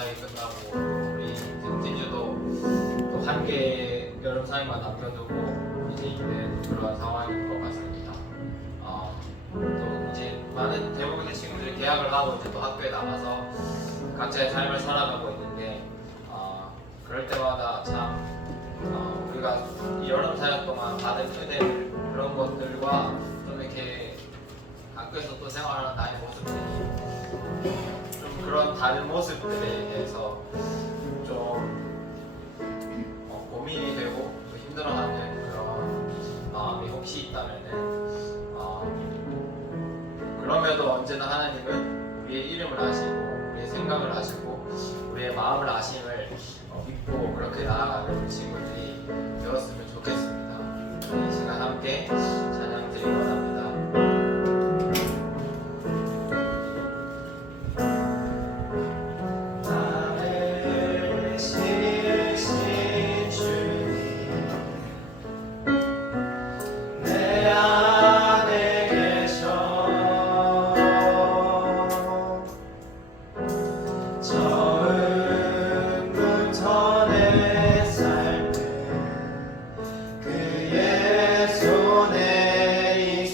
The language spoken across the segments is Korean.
사역이 끝나고 우리 진주도 또 한 개 여름 사역만 남겨두고 이제 있는 그런 상황인 것 같습니다. 또 이제 많은 대부분의 친구들이 개학을 하고 이제 또 학교에 남아서 각자의 삶을 살아가고 있는데 그럴 때마다 참 우리가 이 여름 사역 동안 받은 은혜를 그런 것들과 좀 이렇게 학교에서 또 생활하는 나의 모습들이 좀 그런 다른 모습들에 대해서 좀 고민이 되고 또 힘들어하는 그런 마음이 혹시 있다면은 그럼에도 언제나 하나님은 우리의 이름을 아시고 우리의 생각을 아시고 우리의 마음을 아심을 믿고 그렇게 나아가는 우리 친구들이 되었으면 좋겠습니다. 이 시간 함께 찬양 드리기 원합니다. 손에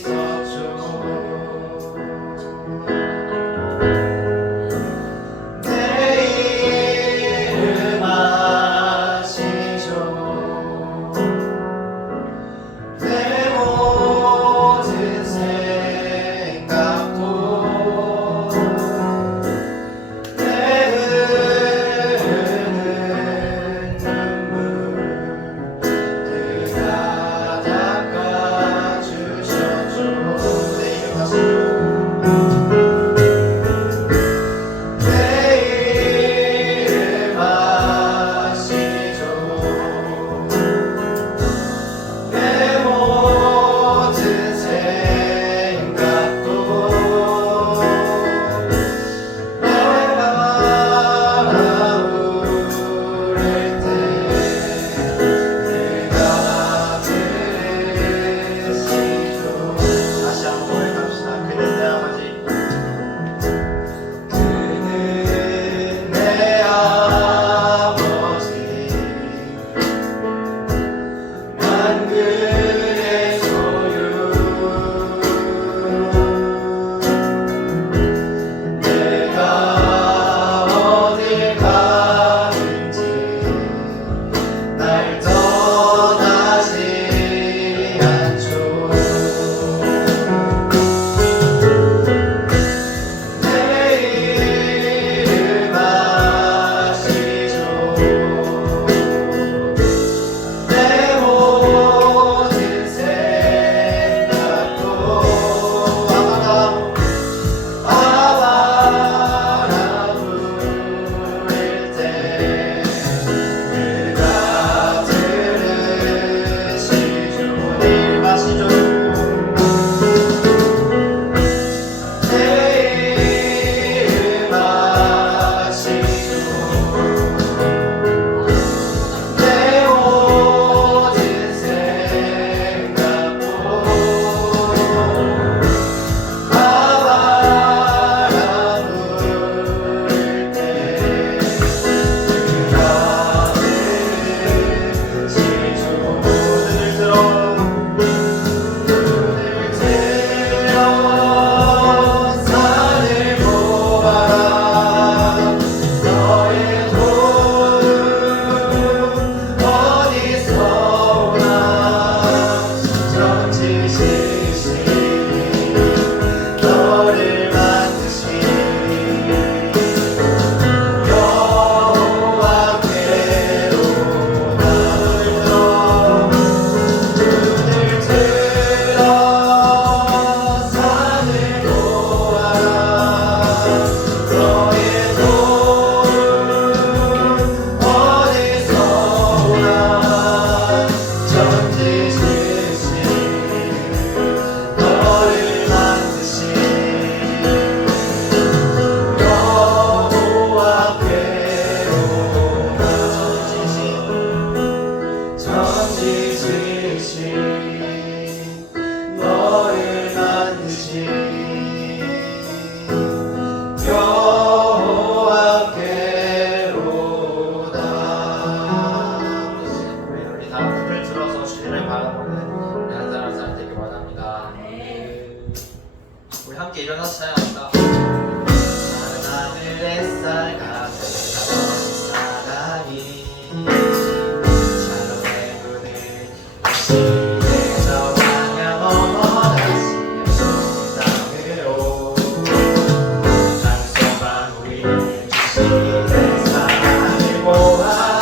세상을 보아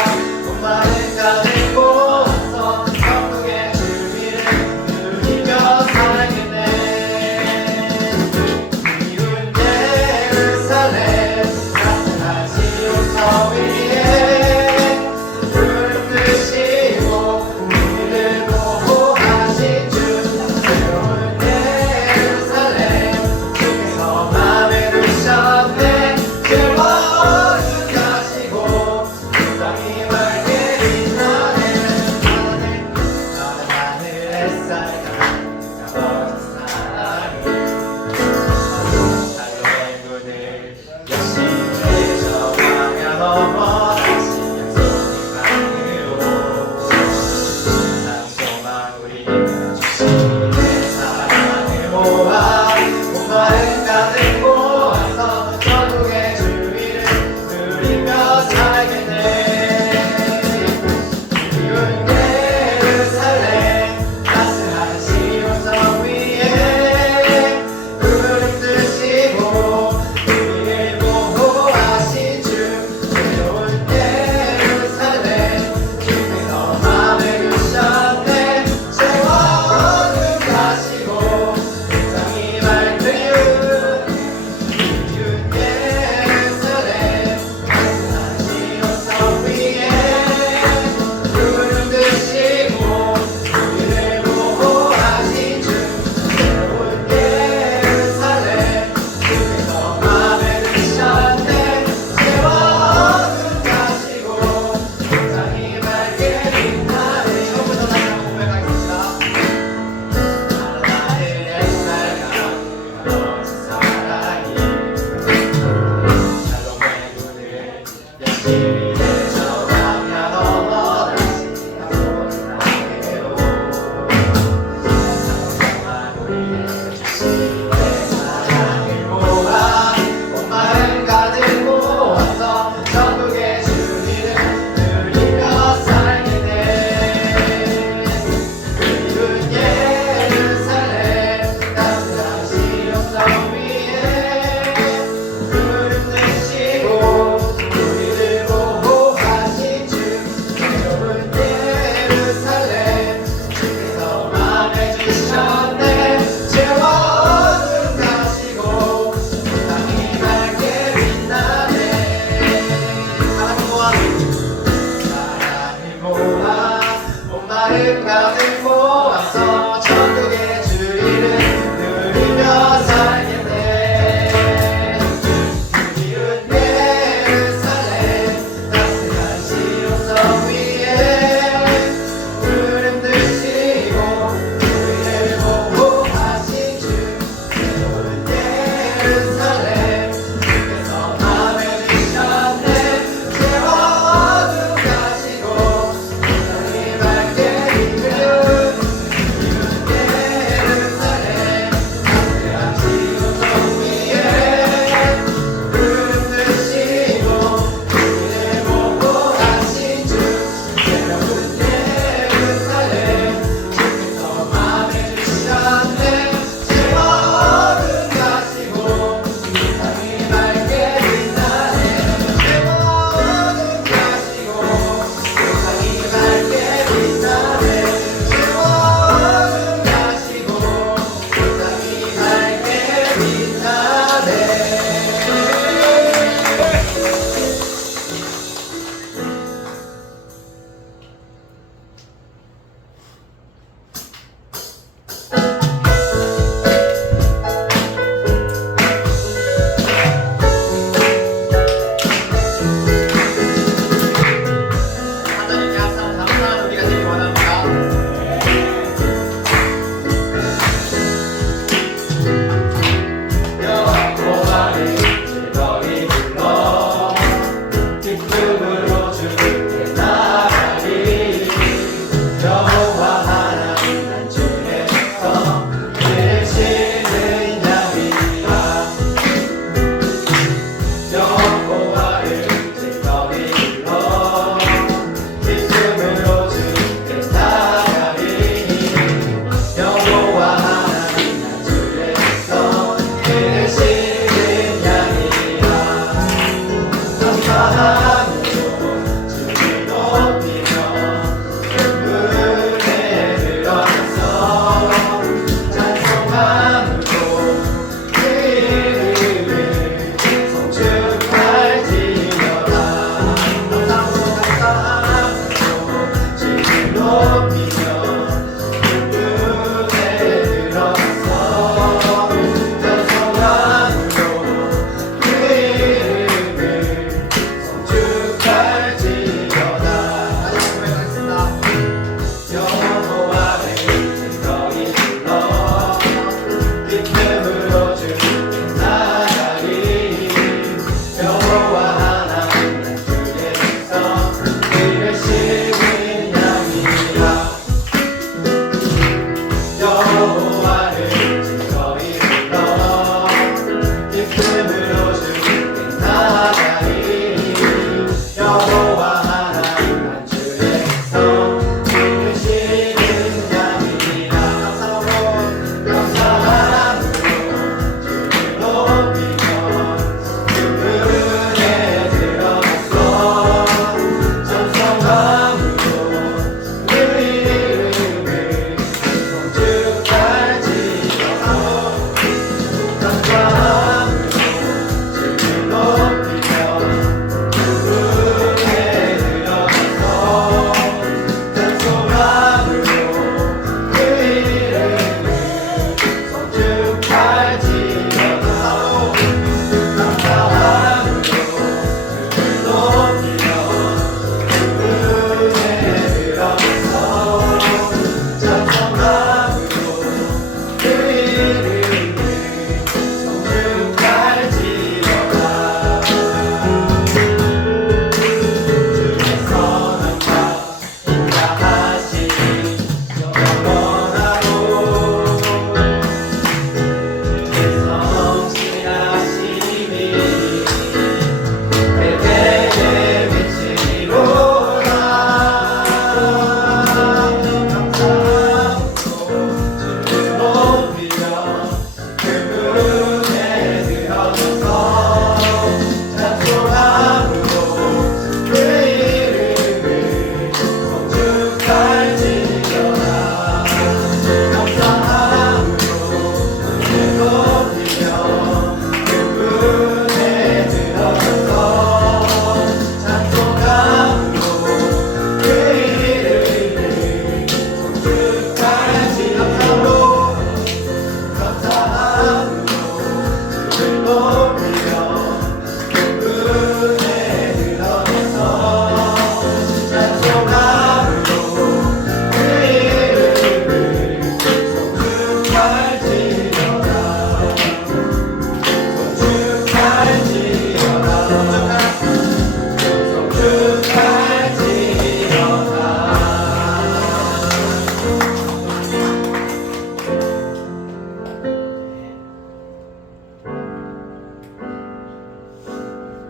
많은 가를 모아서 천국의 의미를 누리며 살겠네. 이웃 예루살렘 따뜻하지 용서 위에 푸른 끄시고 우리를 보호하신 주 새로운 예루살렘 주께서 맘에 두셨네. 즐거운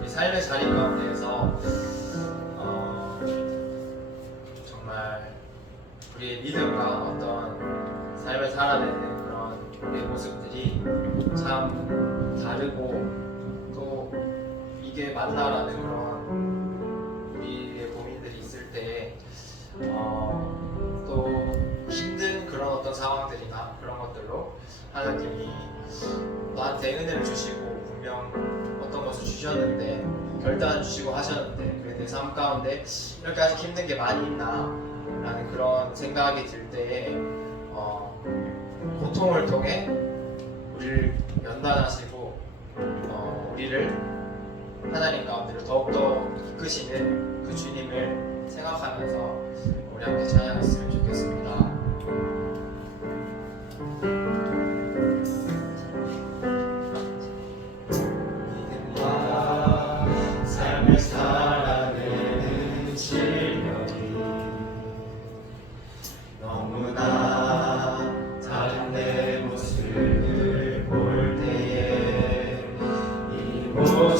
삶의 자리 가운데에서 정말 우리의 믿음과 어떤 삶을 살아내는 그런 우리의 모습들이 참 다르고 또 이게 맞나라는 그런 우리의 고민들이 있을 때 또 힘든 그런 어떤 상황들이나 그런 것들로 하나님이 나한테 은혜를 주시고 분명 어떤 것을 주셨는데 결단을 주시고 하셨는데 그래 내 삶 가운데 이렇게까지 힘든 게 많이 있나 라는 그런 생각이 들 때에 고통을 통해 우리를 연단하시고 우리를 하나님 가운데로 더욱더 이끄시는 그 주님을 생각하면서 우리 함께 찬양했으면 좋겠습니다.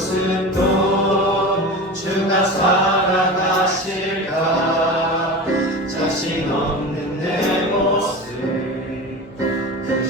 모습도 주가 살아가실까 자신 없는 내 모습 그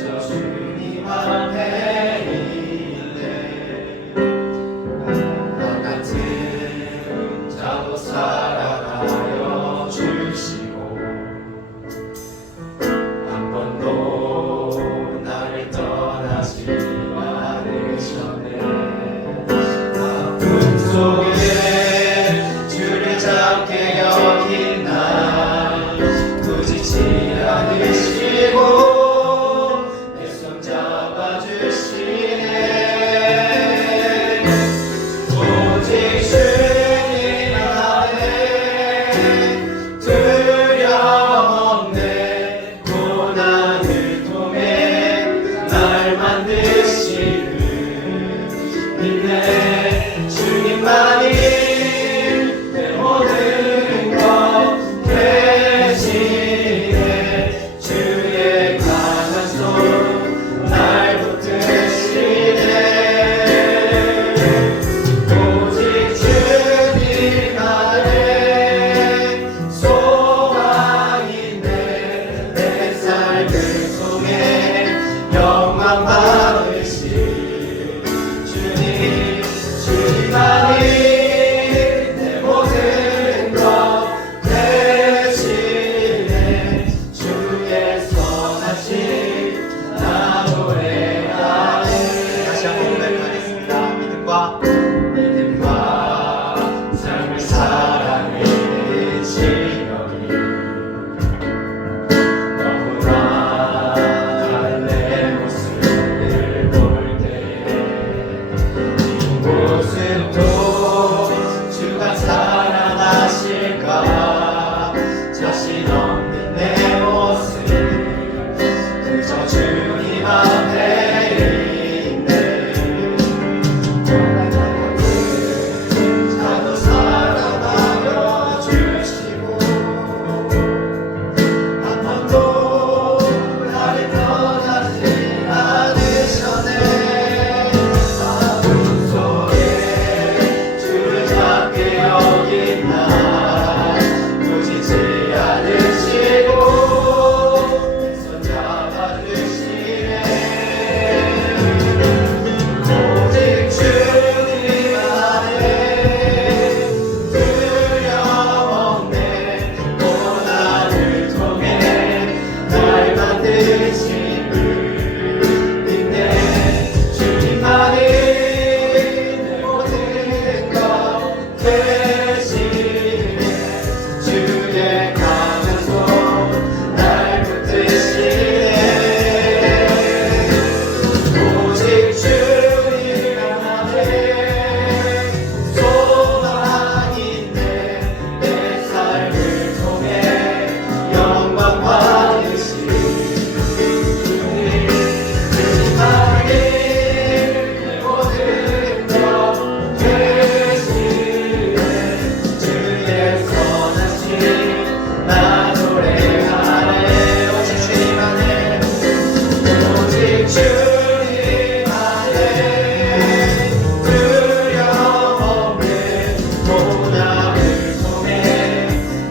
고난을 통해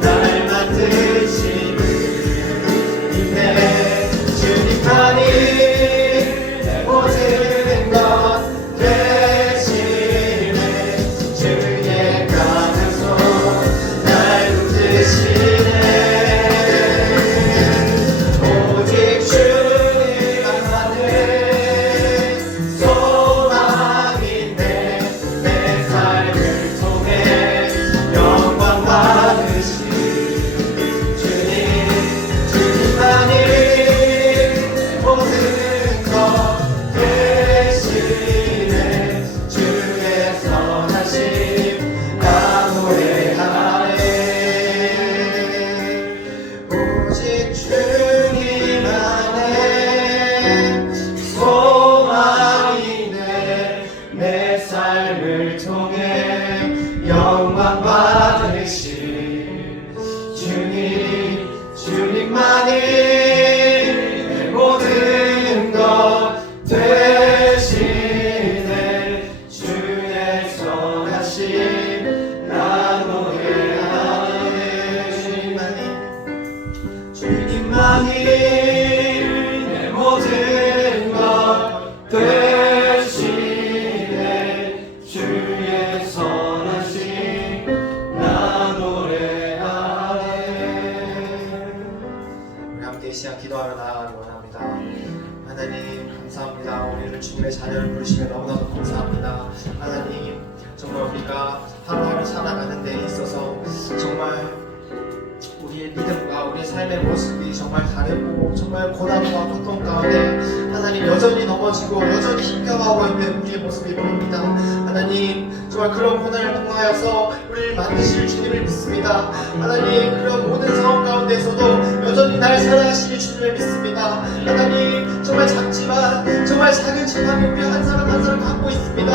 날 만드시는 인내 주님만이 내 모든 것 되시네 주의 강한 손 날 붙드시네 오직 주님만만은 소망인데 내 삶을 통해 영광 받으신 주님만이 내 모든 것 되시네 주의 선하심 나 노래하네 오직 주님만의 소망이네 내 삶을 통해 영광 받으신 주님만이 내 모든 것 되시네 주의 선하심 나 노래하네 주님만이 내 모든 것 되시네 주의 선하심 나 노래하네 우리 함께 이 시간 기도하러 나아가기 원합니다. 하나님 감사합니다. 우리를 주님의 자녀를 부르시며 너무나도 감사합니다. 하나님 정말 우리가 하루하루 살아가는 데 있어서 정말 우리의 믿음과 우리의 삶의 모습이 정말 다르고 정말 고난과 고통 가운데 하나님 여전히 넘어지고 여전히 힘겨워하고 있는 우리의 모습이 보입니다. 하나님 정말 그런 고난을 통하여서 우리를 만드실 주님을 믿습니다. 하나님 그런 모든 상황 가운데서도 여전히 날 사랑하시는 주님을 믿습니다. 하나님 정말 작지만 정말 작은 지팡이 우리 한 사람 한 사람 갖고 있습니다.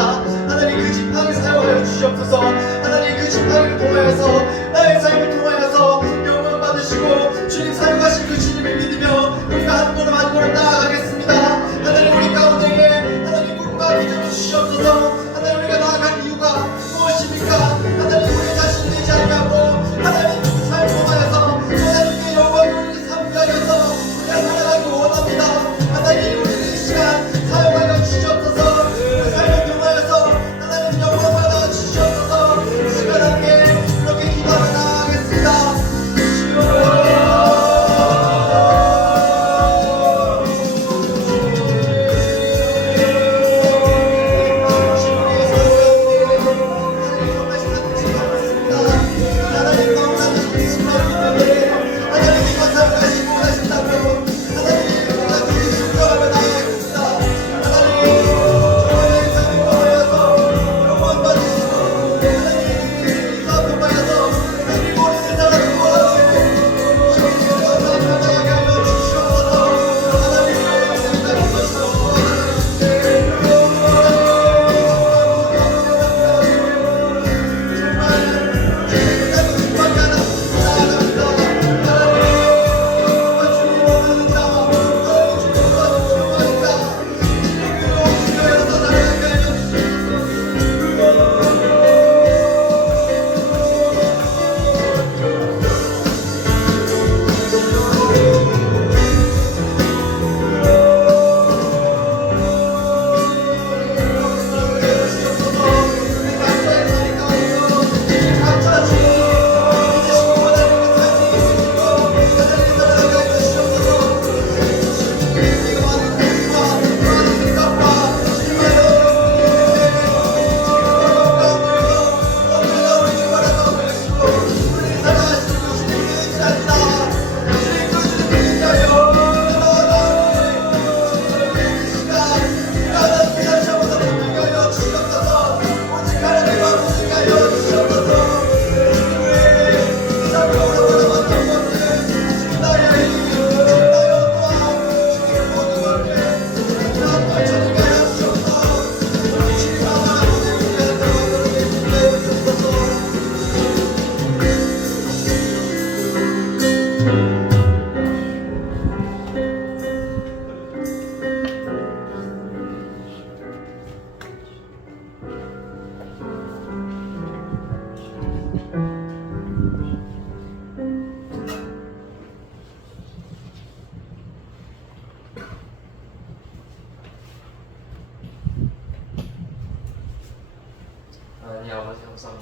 하나님 그 지팡이 사용하여 주시옵소서. 하나님 그 지팡이를 통하여서 나의 삶을 통하여서 영광 받으시고 주님 사용하실 그 주님을 믿으며 우리가 한 걸음 한 걸음 나아가겠습니다. 하나님 우리 가운데에 하나님 꿈과 비전 주시옵소서. 하나님 우리가 나아갈 이유가 무엇입니까? 하나님 우리 자신 되지 아니하고 하나님 그 삶을 통하여서 하나님께 영광을 삼게 하여서 우리가 살아가기 원합니다. 하나님 우리는 이 시간 사용하여 주시옵소서. 그 삶을 통하여서 하나님 영광 받아 주시옵소서. 이 시간 함께 그렇게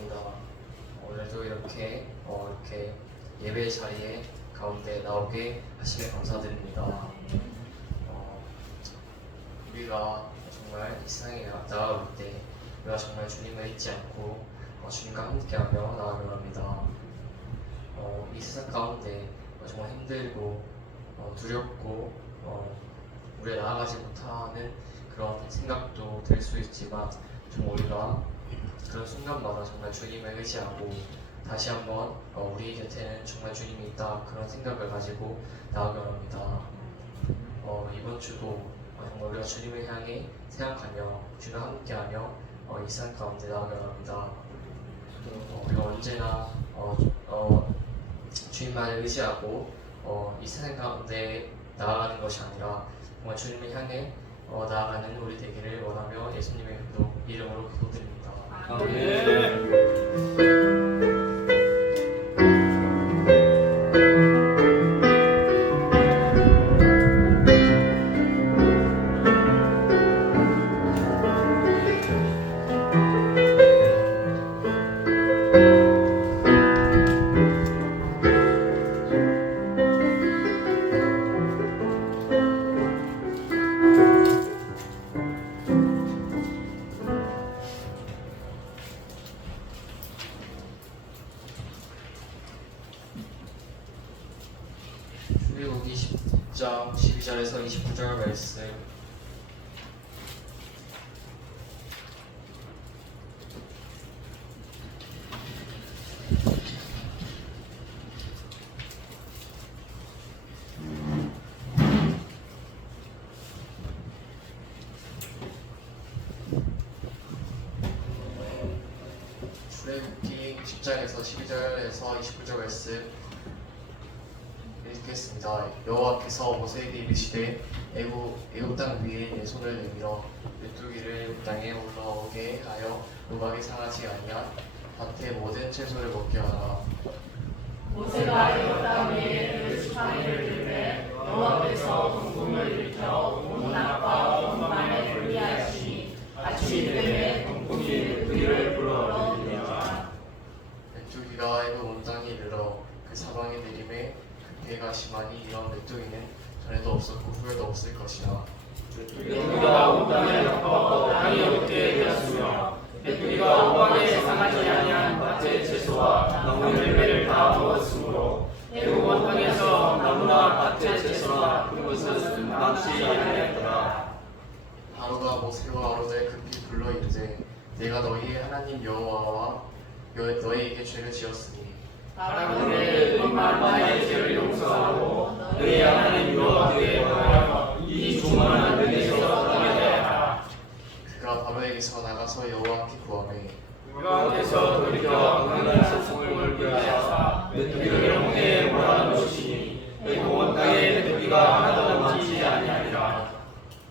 반갑습니다. 오늘도 이렇게 예배 자리에 가운데 나오게 하시면 감사드립니다. 우리가 정말 이 세상에 나아올 때 우리가 정말 주님을 잊지 않고 주님과 함께하며 나아가려 합니다. 이 세상 가운데 정말 힘들고 두렵고 우리가 나아가지 못하는 그런 생각도 들 수 있지만 정말 우리가 그런 순간마다 정말 주님을 의지하고 다시 한번 우리 곁에는 정말 주님이 있다 그런 생각을 가지고 나아가려 합니다. 이번 주도 정말 우리가 주님을 향해 생각하며 주님과 함께하며 이 세상 가운데 나아가려 합니다. 우리가 언제나 주님만을 의지하고 이 세상 가운데 나아가는 것이 아니라 정말 주님을 향해 나아가는 우리 되기를 원하며 예수님의 이름으로 기도드립니다. 출애굽기 10장 12절에서 29절 말씀. 출애굽기 10장에서 12절에서 29절 말씀 읽겠습니다. 여호와께서 모세에게 이르시되 애굽 땅 위에 내 손을 내밀어 메뚜기를 애굽 땅에 올라오게 하여 우박이 상하지 아니한 밭의 모든 채소를 먹게 하라. 모세가 애굽 땅 위에 그 지팡이를 들매 여호와께서 동풍을 일으켜 온 낮과 온 밤에 불게 하시니 아침이 되매 동풍이 메뚜기를 불러들이니라. 메뚜기가 애굽 온 땅에 이르러 그 사방에 내림에 해가 심하니 이런 메뚜기는 전에도 없었고 후에도 없을 것이라. 메뚜기가 온 땅에 덮어 땅이 없게 되었으며 메뚜기가 우박에 상하지 아니한 밭의 채소와 나무 열매를 다 먹었으므로 애굽 온 땅에서 나무나 밭의 채소와 그것은 남지 아니하였더라. 바로가 모세와 아론을 급히 불러 이르되 내가 너희의 하나님 여호와와 너희에게 죄를 지었으니 바라보되 너희만 나의 죄를 용서하고 너희 하나님 여호와께 구하여 이 조만한 땅에서 떠나게 하라. 그가 바로에게서 나가서 여호와께 구하매 여호와께서 돌이켜 강한 소풍을 불게 하사 메뚜기를 홍해에 몰아넣으시니 애굽 온 땅에 메뚜기가 하나도 남지 아니하니라.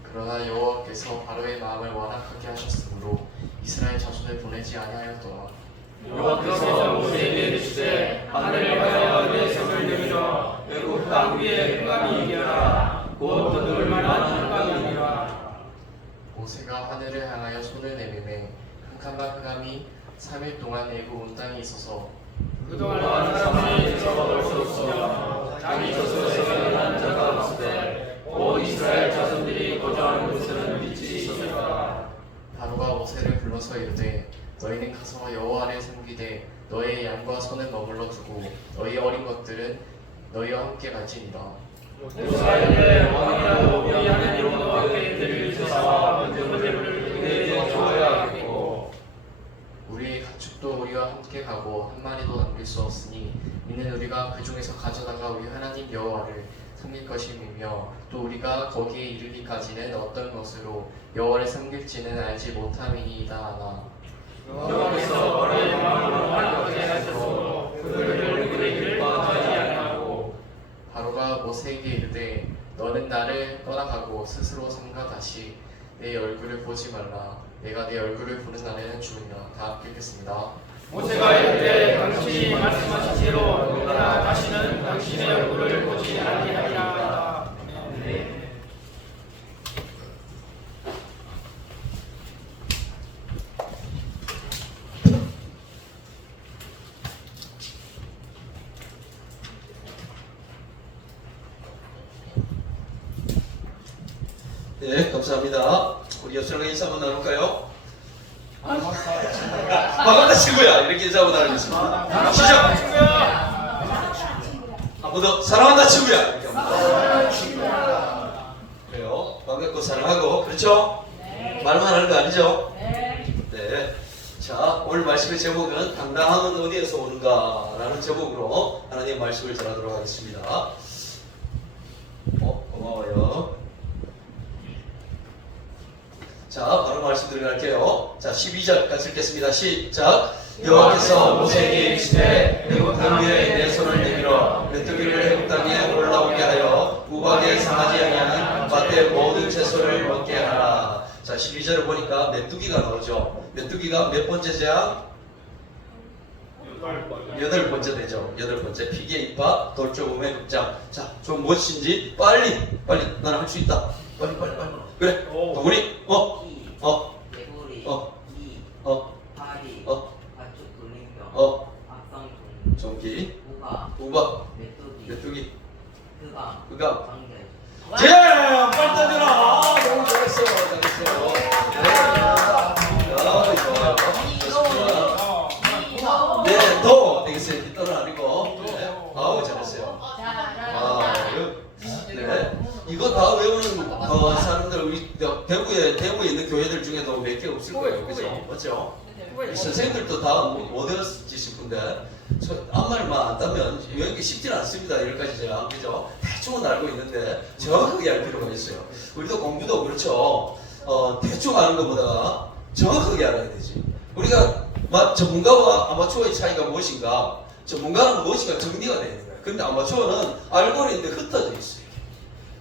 그러나 여호와께서 바로의 마음을 완악하게 하셨으므로 이스라엘 자손을 보내지 아니하였더라. 여호와께서 모세에게 이르시되 하늘을 가여 내 손을 내밀어 애굽 땅 위에 흑암이 있게 하라. 곧 떠들 만한 흑암이니라. 모세가 하늘을 향하여 손을 내밀매 캄캄한 흑암이 3일 동안 애굽 온 땅에 있어서 그동안 사람이 들어볼 수 없으며 자기 젖에서 일어난 자가 없을 때 온 이스라엘 자손들이 거주하는 곳에는 빛이 있었다. 바로가 모세를 불러서 이르되 너희는 가서 여호와를 섬기되 너희의 양과 소는 머물러 두고 너희 어린 것들은 너희와 함께 갈지니라. 이스라엘의 왕이라도 우리 하나님 여호와께 드릴 제사와 번제물을 그에게 주어야 하겠고 우리의 가축도 우리와 함께 가고 한 마리도 남길 수 없으니 이는 우리가 그 중에서 가져다가 우리 하나님 여호와를 섬길 것임이며 또 우리가 거기에 이르기까지는 어떤 것으로 여호와를 섬길지는 알지 못함이니이다 하나. 여호와께서 어린 마음으로 완악하게 하셨으므로 그들을 그에게 떠나지 아니하고 바로가 모세에게 이르되 너는 나를 떠나가고 스스로 삼가 다시 내 얼굴을 보지 말라. 내가 내 얼굴을 보는 날에는 죽으리라. 다 함께 읽겠습니다. 모세가 이르되 당신이 말씀하신 대로 내가 다시는 당신의 얼굴을 보지 아니하리라. 네, 감사합니다. 우리 옆 사람과 인사 한번 나눌까요? 반갑다 친구야. 이렇게 인사 한번 나누겠습니다. 시작. 한 번 더. 사랑한다 친구야. 이렇게 한번. 그래요. 반갑고 사랑하고 그렇죠? 말만 하는 거 아니죠? 네. 자, 오늘 말씀의 제목은 당당함은 어디에서 오는가 라는 제목으로 하나님의 말씀을 전하도록 하겠습니다. 고마워요. 자, 바로 말씀 들어갈게요. 자, 12절까지 읽겠습니다. 시작. 여호와께서 모세에게 이르시되 애굽 땅 위에 내 손을 내밀어 메뚜기를 애굽 땅에 올라오게 하여 우박에 상하지 아니하는 밭의 모든 채소를 먹게 하라. 자, 12절을 보니까 메뚜기가 나오죠. 메뚜기가 몇 번째 재앙? 8번째 되죠. 8번째. 피기의 이파, 돌조금의 흑장. 자, 좀 무엇인지 빨리 나는 할 수 있다. 빨리. 그래. 동훈이. 개구리, 이, 파리, 가축 돌림병, 악성 종기. 우박, 우박. 메뚜기. 그강, 그강. 방개. 빨리 던져라. 너무 잘했어. 좋아요. 네, 더 되겠어요. 뒷덜은 아니고. 네. 아우, 잘했어요. 네. 이거 다 외우는 사람들 우리 대구에 있는 교회들 중에도 몇 개 없을 거예요. 그죠? 맞죠? 우리 선생님들도 다 못 외웠지 싶은데 앞말만 안 따면 외우기 쉽지 않습니다. 여기까지 제가 그죠? 대충은 알고 있는데 정확하게 알 필요가 있어요. 우리도 공부도 그렇죠. 대충 아는 것보다 정확하게 알아야 되지. 우리가 전문가와 아마추어의 차이가 무엇인가? 전문가는 무엇인가 정리가 되는 거예요. 근데 아마추어는 알고 있는데 흩어져 있어요.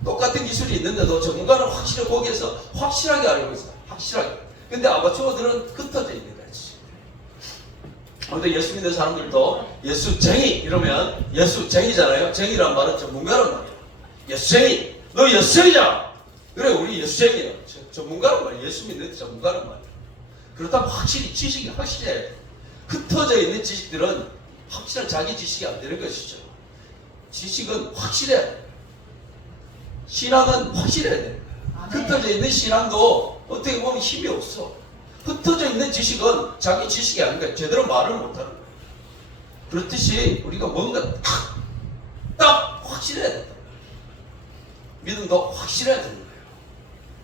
똑같은 기술이 있는데도 전문가는 확실히 거기에서 확실하게 알고 있어요. 확실하게. 근데 아마추어들은 흩어져 있는 거지. 아무튼 예수 믿는 사람들도 예수쟁이 이러면 예수쟁이잖아요. 쟁이란 말은 전문가란 말이에요. 예수쟁이. 너 예수쟁이잖아. 그래, 우리 예수쟁이야. 전문가란 말이에요. 예수 믿는 전문가란 말이에요. 그렇다면 확실히 지식이 확실해. 흩어져 있는 지식들은 확실한 자기 지식이 안 되는 것이죠. 지식은 확실해야 돼. 신앙은 확실해야 돼. 흩어져 있는 신앙도 어떻게 보면 힘이 없어. 흩어져 있는 지식은 자기 지식이 아닌가 제대로 말을 못하는 거야. 그렇듯이 우리가 뭔가 딱 확실해야 된다. 믿음도 확실해야 되는 거예요.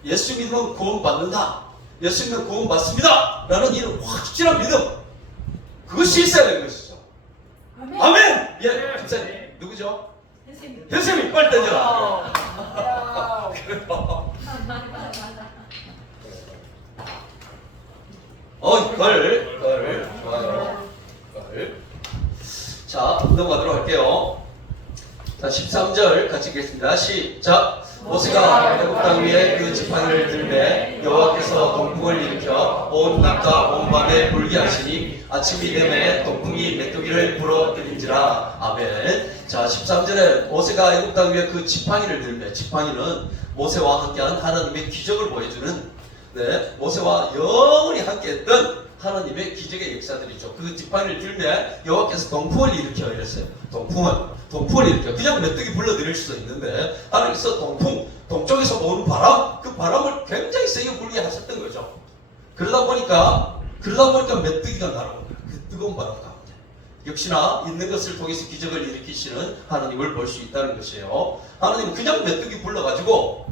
예수 믿으면 구원받는다. 예수 믿으면 구원받습니다. 라는 이런 확실한 믿음. 그것이 있어야 되는 것이죠. 아멘! 예, 집사님. 누구죠? 선생님, 빨리 던져라. 좋아요. 자, 넘어가도록 할게요. 자, 13절 같이 읽겠습니다. 시작. 모세가 애굽 땅 위에 그 지팡이를 들매 여호와께서 동풍을 일으켜 온 낮과 온 밤에 불게 하시니 아침이 되매 동풍이 메뚜기를 불어들인지라. 아멘. 자, 13절에 모세가 애굽 땅 위에 그 지팡이를 들매, 지팡이는 모세와 함께한 하나님의 기적을 보여주는, 네, 모세와 영원히 함께했던 하나님의 기적의 역사들이죠. 그 지팡이를 들매 여호와께서 동풍을 일으켜 이랬어요. 동풍을 일으켜. 그냥 메뚜기 불러들일 수도 있는데 하나님께서 동쪽에서 오는 바람, 그 바람을 굉장히 세게 불게 하셨던 거죠. 그러다 보니까 메뚜기가 날아온 거예요. 그 뜨거운 바람 가운데. 역시나 있는 것을 통해서 기적을 일으키시는 하나님을 볼 수 있다는 것이에요. 하나님은 그냥 메뚜기 불러가지고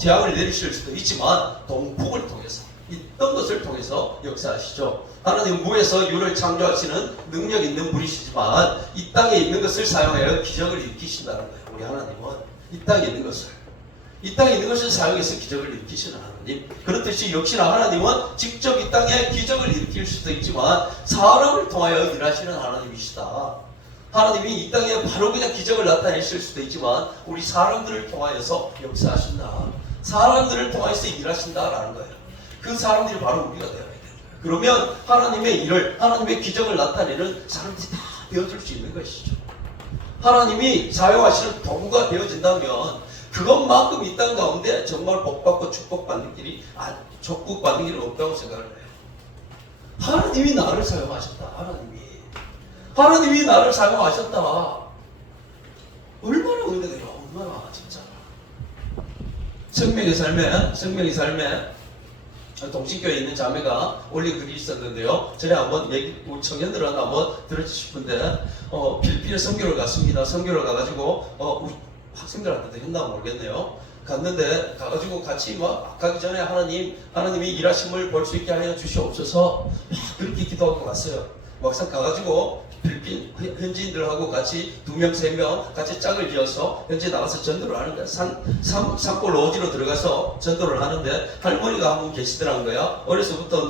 재앙을 내리실 수도 있지만 동풍을 통해서, 있던 것을 통해서 역사하시죠. 하나님은 무에서 유를 창조하시는 능력 있는 분이시지만 이 땅에 있는 것을 사용하여 기적을 일으키신다는 거예요. 우리 하나님은 이 땅에 있는 것을 사용해서 기적을 일으키시는 하나님. 그렇듯이 역시나 하나님은 직접 이 땅에 기적을 일으킬 수도 있지만 사람을 통하여 일하시는 하나님이시다. 하나님이 이 땅에 바로 그냥 기적을 나타내실 수도 있지만 우리 사람들을 통하여서 역사하신다. 사람들을 통해서 일하신다라는 거예요. 그 사람들이 바로 우리가 되어야 돼요. 그러면 하나님의 일을, 하나님의 기적을 나타내는 사람들이 다 되어줄 수 있는 것이죠. 하나님이 사용하시는 도구가 되어진다면 그것만큼 이 땅 가운데 정말 복받고 축복받는 길이, 축복받는 길은 없다고 생각을 해요. 하나님이 나를 사용하셨다. 하나님이 나를 사용하셨다. 얼마나 은혜돼요. 얼마나 진짜. 생명의 삶에 동신교에 있는 자매가 올린 글이 있었는데요. 전에 한번 우리 청년들은 한번 들어주고 싶은데 필리핀에 선교를 갔습니다. 선교를 가가지고 우리 학생들한테도 했나 모르겠네요. 갔는데 가가지고 같이 막 가기 전에 하나님이 일하심을 볼 수 있게 하여 주시옵소서 그렇게 기도하고 갔어요. 막상 가가지고 필리핀 현지인들하고 같이 2명, 3명 같이 짝을 지어서 현지에 나가서 전도를 하는 거야. 산골 로지로 들어가서 전도를 하는데 할머니가 한 분 계시더라는 거야. 어려서부터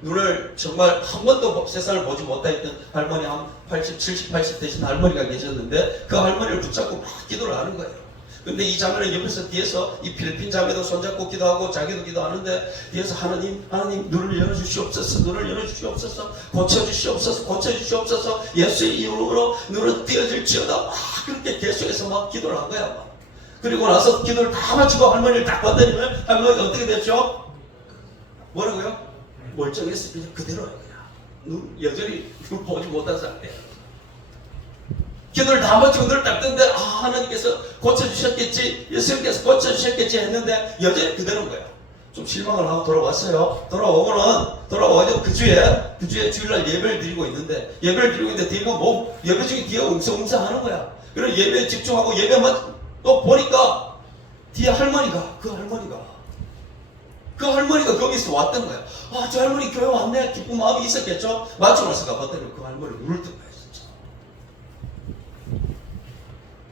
눈을 정말 한 번도 세상을 보지 못했던 할머니 한 80, 70, 80 되신 할머니가 계셨는데 그 할머니를 붙잡고 막 기도를 하는 거예요. 근데 이 자매는 옆에서 뒤에서 이 필리핀 자매도 손잡고 기도하고 자기도 기도하는데 뒤에서 하나님 눈을 열어주시옵소서, 눈을 열어주시옵소서, 고쳐주시옵소서, 예수의 이름으로 눈을 띄어질지어다 막 그렇게 계속해서 막 기도를 한 거야. 막. 그리고 나서 기도를 다 마치고 할머니를 딱 봤더니 할머니가 어떻게 됐죠? 뭐라고요? 멀쩡했어. 그냥 그대로야. 그냥 여전히 눈 보지 못한 상태야. 기도를 다 마치고 눈을 딱 떴는데 하나님께서 고쳐주셨겠지, 예수님께서 고쳐주셨겠지 했는데 여전히 그대로인 거야. 좀 실망을 하고 돌아왔어요. 돌아와가지고 그 주에 주일날 예배를 드리고 있는데 뒤가 예배 중에 뒤가 웅성웅성 하는 거야. 그래서 예배에 집중하고 예배만 또 보니까 뒤에 그 할머니가 거기서 왔던 거야. 저 할머니 교회 왔네. 기쁜 마음이 있었겠죠. 마치고 나서 가봤더니 그 할머니 눈을 뜬 거야.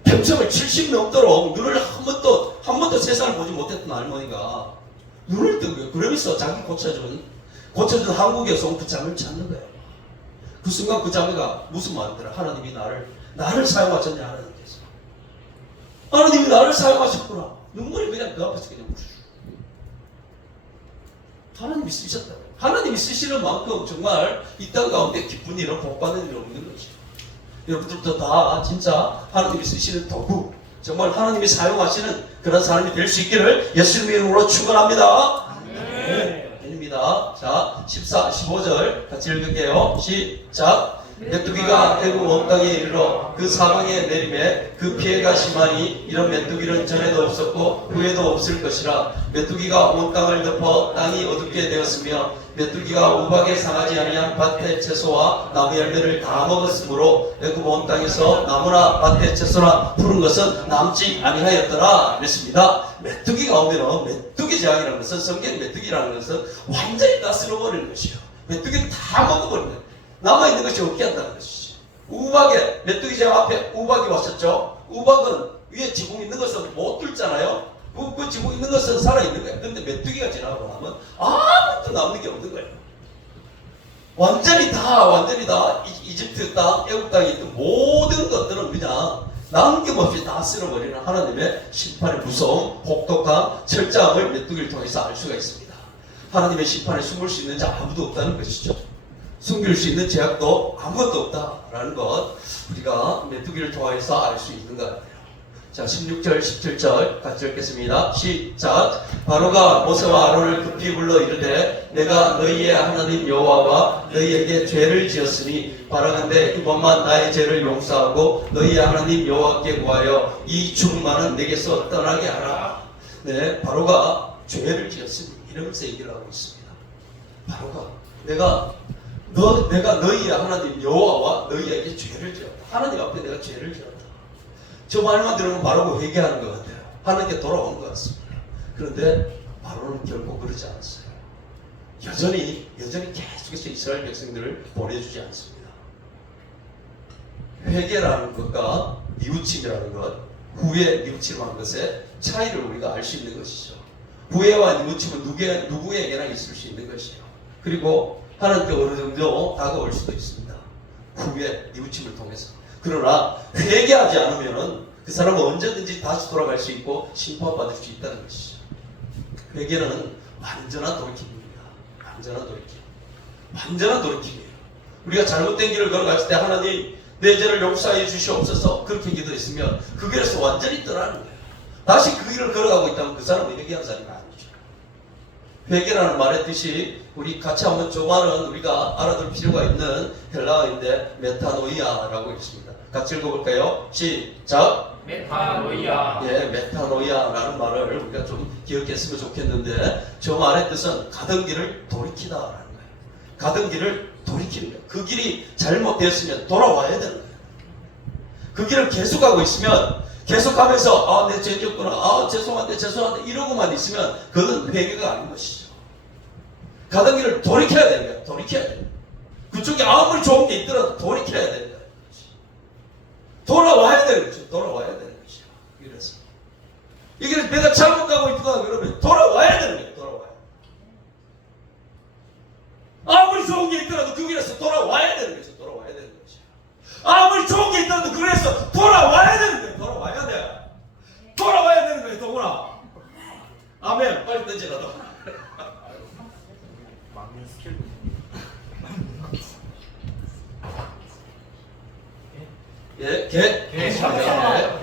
평생을 70 넘도록 눈을 한 번도 세상을 보지 못했던 할머니가 눈을 뜬 거예요. 그러면서 자기 고쳐준 한국에서 그 자매를 찾는 거예요. 그 순간 그 자매가 무슨 마음이 들어? 하나님이 나를 사용하셨냐, 하나님께서. 하나님이 나를 사용하셨구나. 눈물이 그냥 그 앞에서 그냥 하나님이 쓰셨다고. 하나님이 쓰시는 만큼 정말 이 땅 가운데 기쁜 일은 복받는 일은 없는 것이죠. 여러분들도 다 진짜 하나님이 쓰시는 도구, 정말 하나님이 사용하시는 그런 사람이 될 수 있기를 예수님의 이름으로 축원합니다. 네. 아닙니다. 자, 14, 15절 같이 읽을게요. 시작. 메뚜기가 애굽 온 땅에 이르러 그 사방에 내림에 그 피해가 심하니 이런 메뚜기는 전에도 없었고 후에도 없을 것이라. 메뚜기가 온 땅을 덮어 땅이 어둡게 되었으며 메뚜기가 우박에 상하지 아니한 밭의 채소와 나무 열매를 다 먹었으므로 애굽 온 땅에서 나무나 밭의 채소나 푸른 것은 남지 아니하였더라. 그랬습니다. 메뚜기가 오면은 메뚜기 재앙이라는 것은, 성경 메뚜기라는 것은 완전히 다 쓸어버리는 것이요. 메뚜기를 다 먹어버리는 거예요. 남아있는 것이 없게 한다는 것이죠. 우박에, 메뚜기 재앙 앞에 우박이 왔었죠. 우박은 위에 지붕 있는 것은 못 뚫잖아요. 그 지붕 있는 것은 살아있는 거예요. 근데 메뚜기가 지나가고 나면 아무것도 남는 게 없는 거예요. 완전히 다 이집트 땅, 애국 땅에 있던 모든 것들은 그냥 남김없이 다 쓸어버리는 하나님의 심판의 무서움, 혹독한 철저함을 메뚜기를 통해서 알 수가 있습니다. 하나님의 심판에 숨을 수 있는 자 아무도 없다는 것이죠. 숨길 수 있는 제약도 아무것도 없다라는 것, 우리가 메뚜기를 통해서 알 수 있는 것 같아요. 자, 16절, 17절 같이 읽겠습니다. 시작. 바로가 모세와 아론을 급히 불러 이르되 내가 너희의 하나님 여호와와 너희에게 죄를 지었으니 바라건대 이번만 나의 죄를 용서하고 너희의 하나님 여호와께 구하여 이 죽음만은 내게서 떠나게 하라. 네, 바로가 죄를 지었으니 이러면서 얘기를 하고 있습니다. 바로가 내가 너희의 하나님 여호와와 너희에게 죄를 지었다. 하나님 앞에 내가 죄를 지었다. 저 말만 들으면 바로가 회개하는 것 같아요. 하나님께 돌아온 것 같습니다. 그런데 바로는 결코 그러지 않았어요. 여전히 계속해서 이스라엘 백성들을 보내주지 않습니다. 회개라는 것과 뉘우침이라는 것, 후에 뉘우침하는 것의 차이를 우리가 알 수 있는 것이죠. 후회와 뉘우침은 누구에게나 있을 수 있는 것이에요. 그리고 하나님께 어느 정도 다가올 수도 있습니다. 후회, 뉘우침을 통해서. 그러나 회개하지 않으면 그 사람은 언제든지 다시 돌아갈 수 있고 심판받을 수 있다는 것이죠. 회개는 완전한 돌이킴입니다. 완전한 돌이킴이에요. 우리가 잘못된 길을 걸어갔을 때 하나님 내 죄를 용서해 주시옵소서 그렇게 기도했으면 그 길에서 완전히 떠나는 거예요. 다시 그 길을 걸어가고 있다면 그 사람은 회개한 사람이 아니죠. 회개라는 말의 뜻이 우리 같이 한번 조말은 우리가 알아둘 필요가 있는 헬라어인데 메타노이아라고 있습니다. 같이 읽어볼까요? 시작. 메타노이아. 예, 메타노이아라는 말을 우리가 좀 기억했으면 좋겠는데 저 말의 뜻은 가던 길을 돌이키다라는 거예요. 가던 길을 돌이키는 거예요. 그 길이 잘못되었으면 돌아와야 되는 거예요. 그 길을 계속 가고 있으면 계속하면서 내 죄졌구나, 죄송한데 이러고만 있으면 그건 회개가 아닌 것이죠. 가던 길을 돌이켜야 되는 거예요. 돌이켜야 돼요. 그쪽에 아무리 좋은 게 있더라도 돌이켜야 되는 거예요. 돌아와야 되는 거죠. 돌아와야 되는 거죠. 그래서 이게 내가 잘못 가고 있구나 그러면 돌아와야 되는 거예요. 돌아와야. 아무리 좋은 게 있더라도 그 길에서 돌아와야 되는 거죠. 돌아와야 되는 거죠. 아무리 좋은 게 있더라도 그 길에서 돌아와야 되는 거예요. 돌아와야 돼. 돌아와야 되는 거예요. 동훈아. 아멘. 빨리 던지라. 막는 스킬도 예, 개 잡았어요.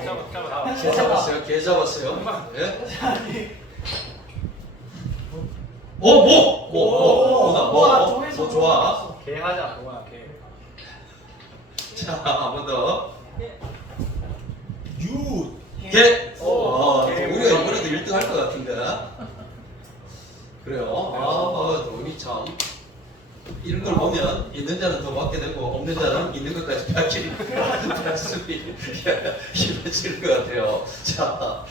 개 잡았어요. 개 잡았어요. 예. 뭐 좋아. 개 하자. 동아 개. 자, 한 번 더. 유. 개. 개. 우리가 이번에도 1등 할 것 같은데. 그래요. 우리 참. 이런 걸 보면 있는 자는 더 받게 되고 없는 자는 있는 것까지 받기 말씀이 이루어지는 것 같아요. 자,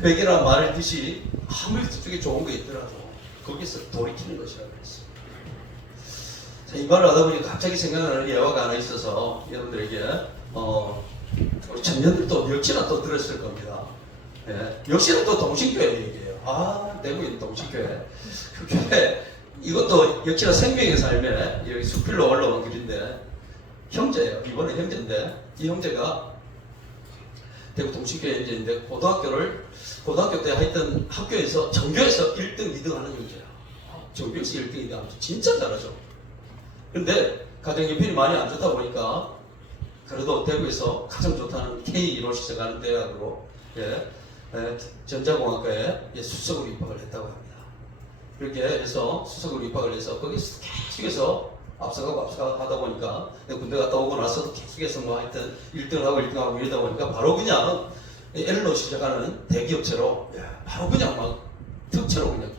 회개란 말의 뜻이 아무리 저쪽에 좋은 게 있더라도 거기서 돌이키는 것이라고 그랬어요. 자, 이 말을 하다 보니까 갑자기 생각나는 예화가 하나 있어서 여러분들에게 우리 청년들도 역시나 또 들었을 겁니다. 예, 역시나 또 동신교회 얘기예요. 대구에 있는 동신교회. 그 교회 이것도 역시나 생명의 삶에 여기 수필로 올라온 길인데 형제예요. 이번에 형제인데 이 형제가 대구 동신교회 형제인데 고등학교 때 하여튼 학교에서 전교에서 1등, 2등 하는 형제야. 전교에서 1등, 2등 하면 진짜 잘하죠. 근데 가정 형편이 많이 안 좋다 보니까 그래도 대구에서 가장 좋다는 K1로 시작하는 대학으로 전자공학과에 수석으로 입학을 했다고 합니다. 그렇게 해서 수석으로 입학을 해서 거기서 계속해서 앞서가고 하다 보니까 군대 갔다 오고 나서도 계속해서 뭐 하여튼 1등을 하고 1등 하고 이러다 보니까 바로 그냥 L로 시작하는 대기업체로 바로 그냥 막 특채로 그냥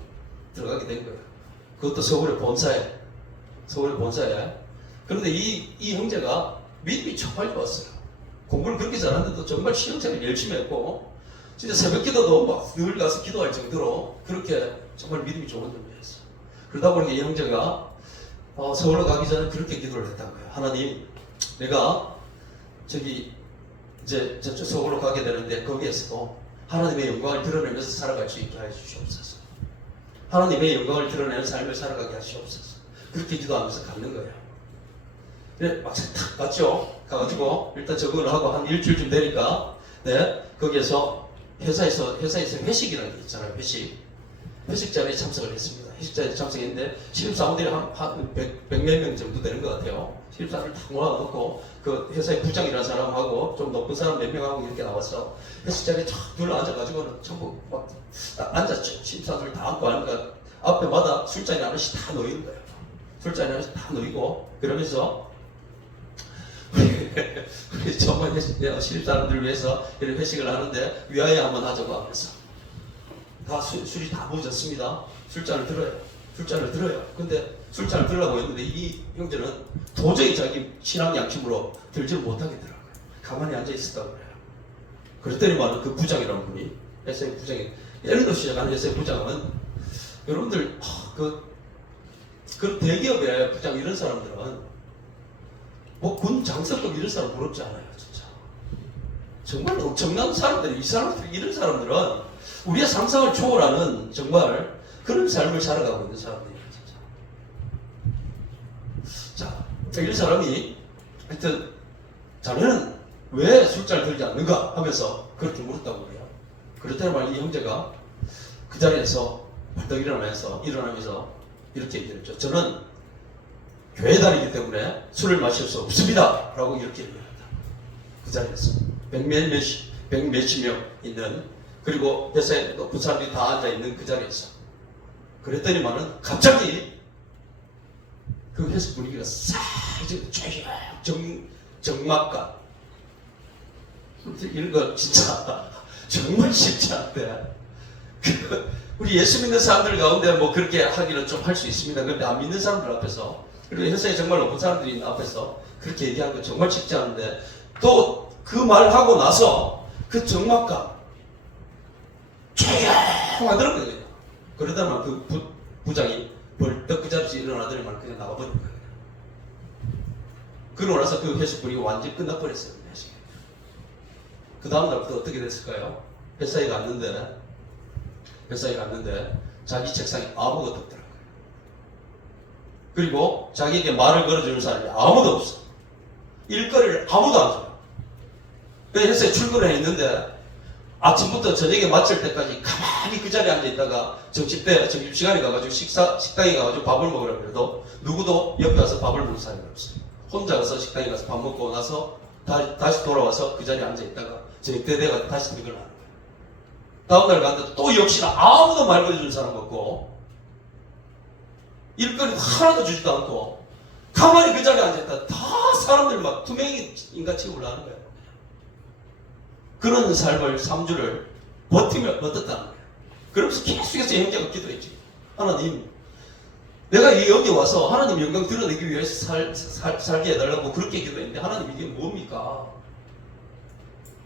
들어가게 된 거예요. 그것도 서울의 본사에. 그런데 이 형제가 믿음이 정말 좋았어요. 공부를 그렇게 잘하는데도 정말 시험생활 열심히 했고 진짜 새벽 기도도 막 늘 가서 기도할 정도로 그렇게 정말 믿음이 좋은 존재였어요. 그러다 보니까 이 형제가 서울로 가기 전에 그렇게 기도를 했다고요. 하나님, 내가 저기 이제 저쪽 서울로 가게 되는데 거기에서도 하나님의 영광을 드러내면서 살아갈 수 있게 해주시옵소서. 하나님의 영광을 드러내는 삶을 살아가게 하시옵소서. 그렇게 기도하면서 가는 거예요. 그래 막상 탁 갔죠. 가가지고 일단 적응을 하고 한 일주일쯤 되니까 거기에서 회사에서 회식이라는 게 있잖아요. 회식 자리에 참석을 했습니다. 회식 자리에 참석했는데 신입사원들이 한 100몇 명 정도 되는 것 같아요. 신입사원을 다 모아놓고 그 회사의 부장이라는 사람하고 좀 높은 사람 몇 명하고 이렇게 나와서 회식 자리에 쫙 둘러 앉아가지고는 전부 막 앉았죠. 신입사원들 다 앉고 하니까 앞에마다 술잔이 하나씩 다 놓이는 거예요. 술잔이 하나씩 다 놓이고 그러면서 우리 전문 신입사원들을 위해서 이런 회식을 하는데 위하여 한번 하자고 하면서 다 술이 다 부어졌습니다. 술잔을 들어요. 근데 술잔을 들으려고 했는데 이 형제는 도저히 자기 신앙 양심으로 들지를 못하겠더라고요. 가만히 앉아 있었다고 그래요. 그랬더니만 그 부장이라는 분이 회사의 부장이 L로 시작하는 회사의 부장은 여러분들 그 대기업의 부장 이런 사람들은 뭐 군 장성급 이런 사람 부럽지 않아요. 진짜 정말 엄청난 사람들이 이런 사람들은 우리의 상상을 초월하는 정말 그런 삶을 살아가고 있는 사람들이에요. 진짜. 자, 이런 사람이 하여튼 자네는 왜 술잔을 들지 않는가 하면서 그렇게 물었다고 그래요. 그렇다면 이 형제가 그 자리에서 벌떡 일어나면서 이렇게 얘기했죠. 저는 교회 다니기 때문에 술을 마실 수 없습니다. 라고 이렇게 얘기합니다. 그 자리에서 백몇십 명 있는 그리고 회사에 높은 사람들이 다 앉아있는 그 자리에서 그랬더니만은 갑자기 그 회사 분위기가 싹 정막가 이런 거 진짜 정말 쉽지 않대. 우리 예수 믿는 사람들 가운데 뭐 그렇게 하기는 좀 할 수 있습니다. 그런데 안 믿는 사람들 앞에서, 그리고 회사에 정말 높은 사람들이 있는 앞에서 그렇게 얘기하는 거 정말 쉽지 않은데, 또 그 말 하고 나서 그 정막가 조용하더라고요. 그냥. 그러다만 그 부장이 벌떡 그 자리에서 일어나더니만 그냥 나가버린 거예요. 그러고 나서 그 회식 분위기가 완전히 끝나버렸어요. 그 다음날부터 어떻게 됐을까요? 회사에 갔는데 자기 책상에 아무것도 없더라고요. 그리고 자기에게 말을 걸어주는 사람이 아무도 없어. 일거리를 아무도 안 줘요. 그래서 회사에 출근을 했는데 아침부터 저녁에 마칠 때까지 가만히 그 자리에 앉아있다가 점심시간에 가가지고 식당에 가가지고 밥을 먹으라고 해도 누구도 옆에 와서 밥을 먹는 사람이 없어요. 혼자 가서 식당에 가서 밥 먹고 나서 다시 돌아와서 그 자리에 앉아있다가 저녁 때 돼가 다시 퇴근을 하는 거예요. 다음날 갔는데 또 역시나 아무도 말 걸어주는 사람 없고 일거리 하나도 주지도 않고 가만히 그 자리에 앉아있다 다 사람들 막 투명인같이 올라가는 거예요. 그런 삶을 3주를 버텼다는 거예요. 그러면서 계속해서 형제가 기도했지. 하나님, 내가 여기 와서 하나님 영광 드러내기 위해서 살게 해달라고 그렇게 기도했는데 하나님 이게 뭡니까?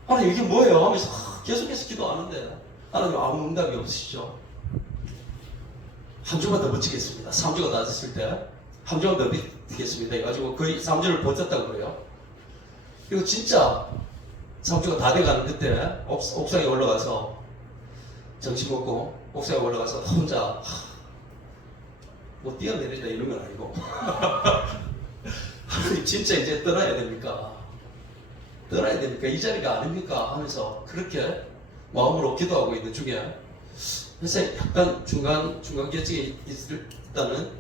하나님 이게 뭐예요? 하면서 계속해서 기도하는데 하나님 아무 응답이 없으시죠. 한 주만 더 버티겠습니다. 3주가 다 됐을 때 한 주만 더 버티겠습니다 해가지고 거의 3주를 버텼다고 그래요. 그리고 진짜 3주가 다 돼가는 그때 옥상에 올라가서 점심 먹고 옥상에 올라가서 혼자 뭐 뛰어내린다 이런 건 아니고 하나님 진짜 이제 떠나야 됩니까? 이 자리가 아닙니까? 하면서 그렇게 마음으로 기도하고 있는 중에 회사에 약간 중간 계층에 있다는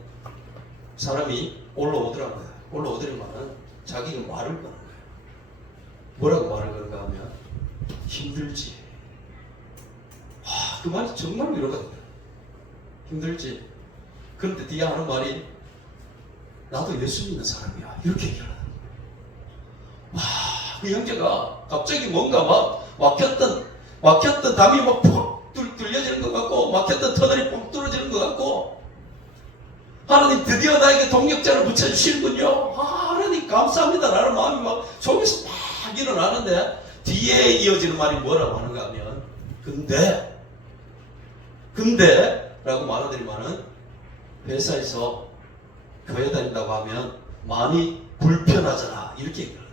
사람이 올라오더라고요. 올라오더니만은 자기가 말을 거는 거예요. 뭐라고 말을 거는가 하면 힘들지. 그 말이 정말 위로가 된다. 힘들지. 그런데 뒤에 하는 말이 나도 예수 믿는 사람이야. 이렇게 얘기하는 거예요. 그 형제가 갑자기 뭔가 막혔던 담이 막 푹 뚫려지는 것 같고 막혔던 터널이 푹 뚫어지는 것 같고 하나님 드디어 나에게 동력자를 붙여주시는군요. 하나님 감사합니다 라는 마음이 막 속에서 막 일어나는데 뒤에 이어지는 말이 뭐라고 하는가 하면 근데 라고 말하더니만은 회사에서 교회 다닌다고 하면 많이 불편하잖아 이렇게 얘기를 해요.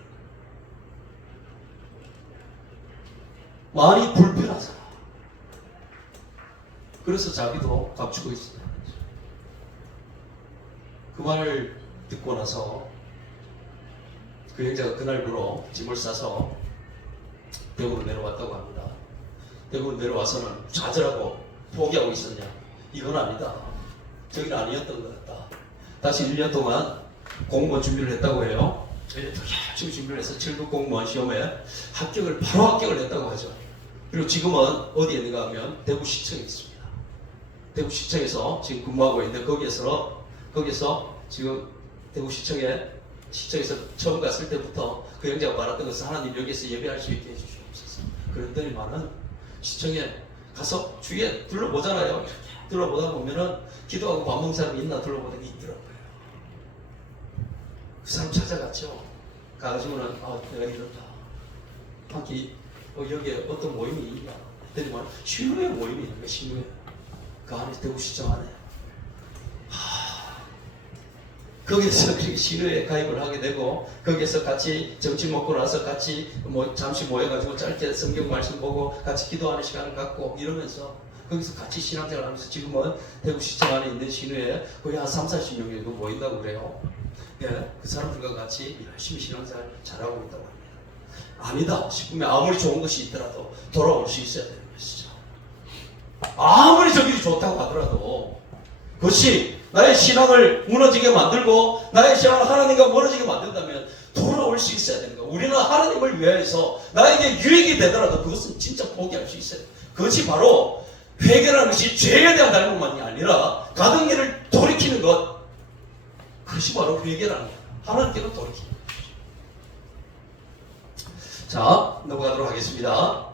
많이 불편하잖아. 그래서 자기도 감추고 있어요. 그 말을 듣고 나서 그 형제가 그날부로 짐을 싸서 대구로 내려왔다고 합니다. 대구로 내려와서는 좌절하고 포기하고 있었냐? 이건 아니다. 저기는 아니었던 것 같다. 다시 1년 동안 공무원 준비를 했다고 해요. 1년 동안 열심히 준비를 해서 7급 공무원 시험에 바로 합격을 했다고 하죠. 그리고 지금은 어디에 있는가 하면 대구시청에 있습니다. 대구시청에서 지금 근무하고 있는데 거기에서 지금 시청에서 처음 갔을 때부터 그 형제가 말했던 것은 하나님 여기에서 예배할 수 있게 해주시옵소서. 그랬더니만은 시청에 가서 주위에 둘러보잖아요. 둘러보다 보면은 기도하고 밥 먹는 사람이 있나 둘러보더니 있더라고요. 그 사람 찾아갔죠. 가가지고는 내가 이렇다. 여기에 어떤 모임이 있냐. 그랬더니만 신우회 모임이 있는 거야. 신우회. 그 안에 대구시청 안에. 거기서 신우회에 가입을 하게 되고 거기에서 같이 점심 먹고 나서 같이 잠시 모여가지고 짧게 성경 말씀 보고 같이 기도하는 시간을 갖고 이러면서 거기서 같이 신앙생활 하면서 지금은 대구시청 안에 있는 신우회에 거의 한 30-40명 정도 모인다고 그래요. 예, 그 사람들과 같이 열심히 신앙생활 잘하고 있다고 합니다. 아니다 싶으면 아무리 좋은 것이 있더라도 돌아올 수 있어야 되는 것이죠. 아무리 저길이 좋다고 하더라도 그것이 나의 신앙을 무너지게 만들고 나의 신앙을 하나님과 멀어지게 만든다면 돌아올 수 있어야 되는 거야. 우리는 하나님을 위해서 나에게 유익이 되더라도 그것은 진짜 포기할 수 있어야 돼. 그것이 바로 회개라는 것이 죄에 대한 닮음만이 아니라 가던 길을 돌이키는 것, 그것이 바로 회개라는 거예요. 하나님께로 돌이키는 것. 자, 넘어가도록 하겠습니다.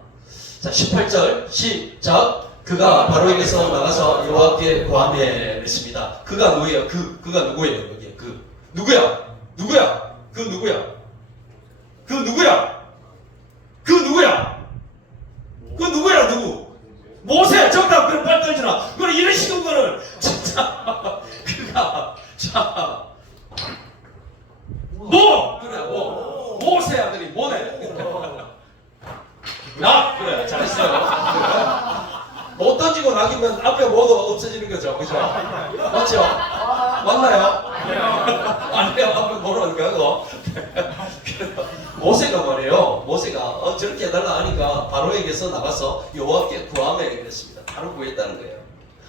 자, 18절 시작. 그가 바로에게서 나가서 여호와께 구하매 그랬습니다. 그가 누구예요? 그가 누구예요? 여기 누구야? 그 누구야? 그 누구야? 누구? 모세. 정답. 그럼 빨리 던지라. 그럼 이런 식으로 거는 진짜 그가 자 그래 모세 아들이 뭐네? 나 그래 잘했어요. 못 던지고 나기면 앞에 모두 없어지는 거죠, 그죠? 맞죠? 맞나요? 아니요. 앞에 모르는 거고. 모세가 말이에요. 모세가 저렇게 해달라 하니까 바로에게서 나가서 여호와께 구하매 그랬습니다. 바로 구했다는 거예요.